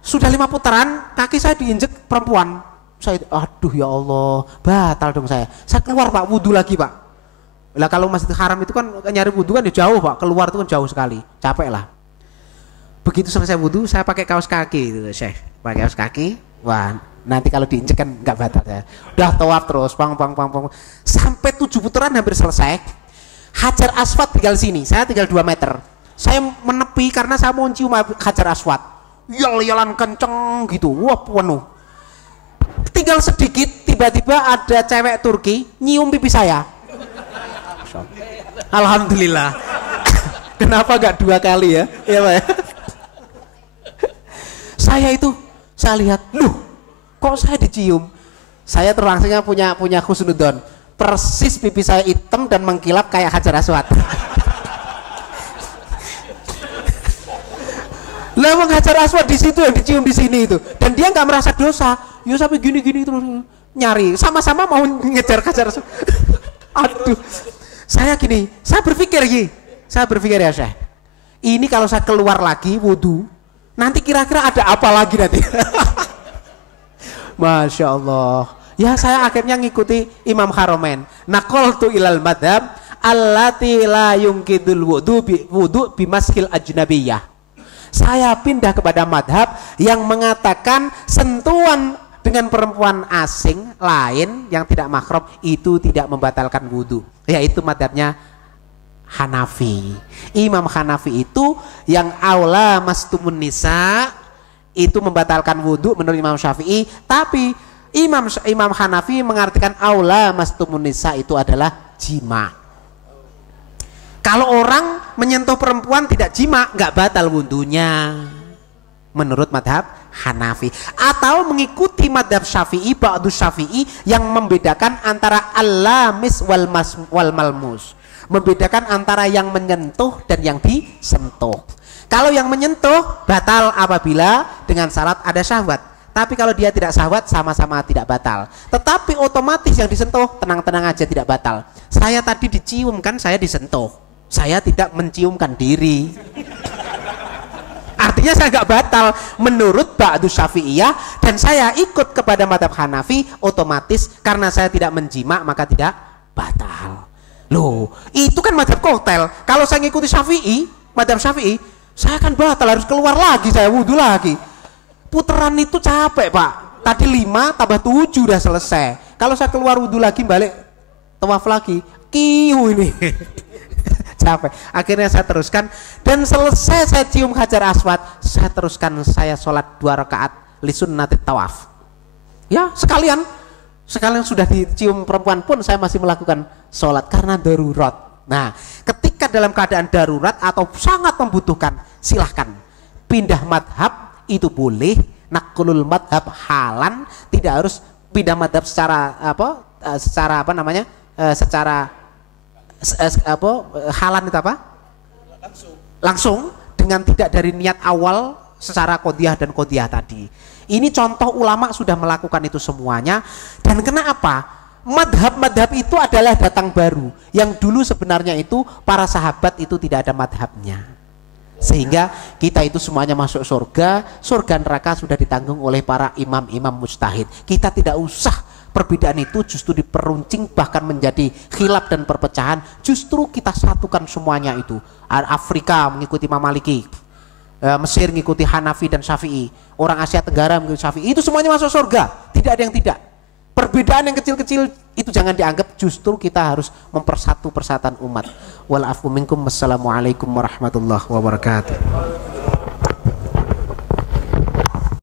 sudah 5 putaran kaki saya diinjek perempuan. Saya aduh ya Allah, batal dong saya keluar Pak, wudu lagi Pak. Lah kalau Masjid Haram itu kan nyari wudu kan jauh Pak, keluar itu kan jauh sekali, capek lah. Begitu selesai wudu saya pakai kaos kaki itu Syekh, pakai kaos kaki. Wah nanti kalau diinjek kan nggak batal ya. Udah tawaf terus pang sampai 7 putaran hampir selesai. Hajar Aswad tinggal sini, saya tinggal 2 meter. Saya menepi karena saya mau cium Hajar Aswad. Yel-yelan kenceng gitu, wah penuh. Tinggal sedikit, tiba-tiba ada cewek Turki nyium pipi saya. Alhamdulillah. Kenapa gak 2 kali ya? Iya Pak ya. Saya lihat, loh, kok saya dicium? Saya terlangsungnya punya khusnudon. Persis pipi saya hitam dan mengkilap kayak Hajar Aswad. Lewang Hajar Aswad di situ yang dicium di sini itu, dan dia nggak merasa dosa. Ya sampai gini terus nyari, sama-sama mau ngejar Hajar Aswad. Aduh, saya berpikir ya Syekh. Ini kalau saya keluar lagi wudu, nanti kira-kira ada apa lagi nanti? Masya Allah. Ya saya akhirnya ngikuti Imam Haromen. Naqaltu ilal madhab allati la yungkidul wudu bimaskil ajnabiyah. Saya pindah kepada madhab yang mengatakan sentuhan dengan perempuan asing lain yang tidak mahram itu tidak membatalkan wudu. Yaitu madhabnya Hanafi. Imam Hanafi itu yang aula mastumun nisa itu membatalkan wudu menurut Imam Syafi'i, tapi Imam Hanafi mengartikan aula mastumun nisa itu adalah jima. Kalau orang menyentuh perempuan tidak jima, nggak batal wudunya menurut madhab Hanafi. Atau mengikuti madhab Syafi'i, ba'du Syafi'i yang membedakan antara al-lamis wal malmus, membedakan antara yang menyentuh dan yang disentuh. Kalau yang menyentuh batal apabila dengan syarat ada syahwat. Tapi kalau dia tidak syahwat sama-sama tidak batal. Tetapi otomatis yang disentuh tenang-tenang aja tidak batal. Saya tadi dicium kan, saya disentuh. Saya tidak menciumkan diri. Artinya saya nggak batal menurut ba'du Syafi'iyah, dan saya ikut kepada madhab Hanafi, otomatis karena saya tidak menjima maka tidak batal. Loh, itu kan madhab koktel. Kalau saya ngikuti Syafi'i, madhab Syafi'i, saya akan batal, harus keluar lagi, saya wudhu lagi. Putaran itu capek Pak. Tadi 5 tambah 7 udah selesai. Kalau saya keluar wudhu lagi balik tawaf lagi, kiu ini. capek. Akhirnya saya teruskan dan selesai saya cium Hajar Aswad, saya teruskan saya sholat 2 rakaat li sunnatit tawaf. Ya sekalian sudah dicium perempuan pun saya masih melakukan sholat karena darurat. Nah ketika dalam keadaan darurat atau sangat membutuhkan, silahkan pindah madhab itu boleh. Nakulul madhab halan, tidak harus pindah madhab secara halan itu apa? Langsung dengan tidak dari niat awal secara qodiyah dan qodiyah tadi. Ini contoh ulama sudah melakukan itu semuanya. Dan kenapa? Madhab-madhab itu adalah datang baru. Yang dulu sebenarnya itu para sahabat itu tidak ada madhabnya. Sehingga kita itu semuanya masuk surga neraka sudah ditanggung oleh para imam-imam mujtahid. Kita tidak usah perbedaan itu justru diperuncing bahkan menjadi khilaf dan perpecahan. Justru kita satukan semuanya itu. Afrika mengikuti Imam Maliki, Mesir mengikuti Hanafi dan Syafi'i, orang Asia Tenggara mengikuti Syafi'i. Itu semuanya masuk surga, tidak ada yang tidak. Perbedaan yang kecil-kecil itu jangan dianggap, justru kita harus mempersatu persatuan umat. Wal afu minkum, wassalamualaikum warahmatullahi wabarakatuh.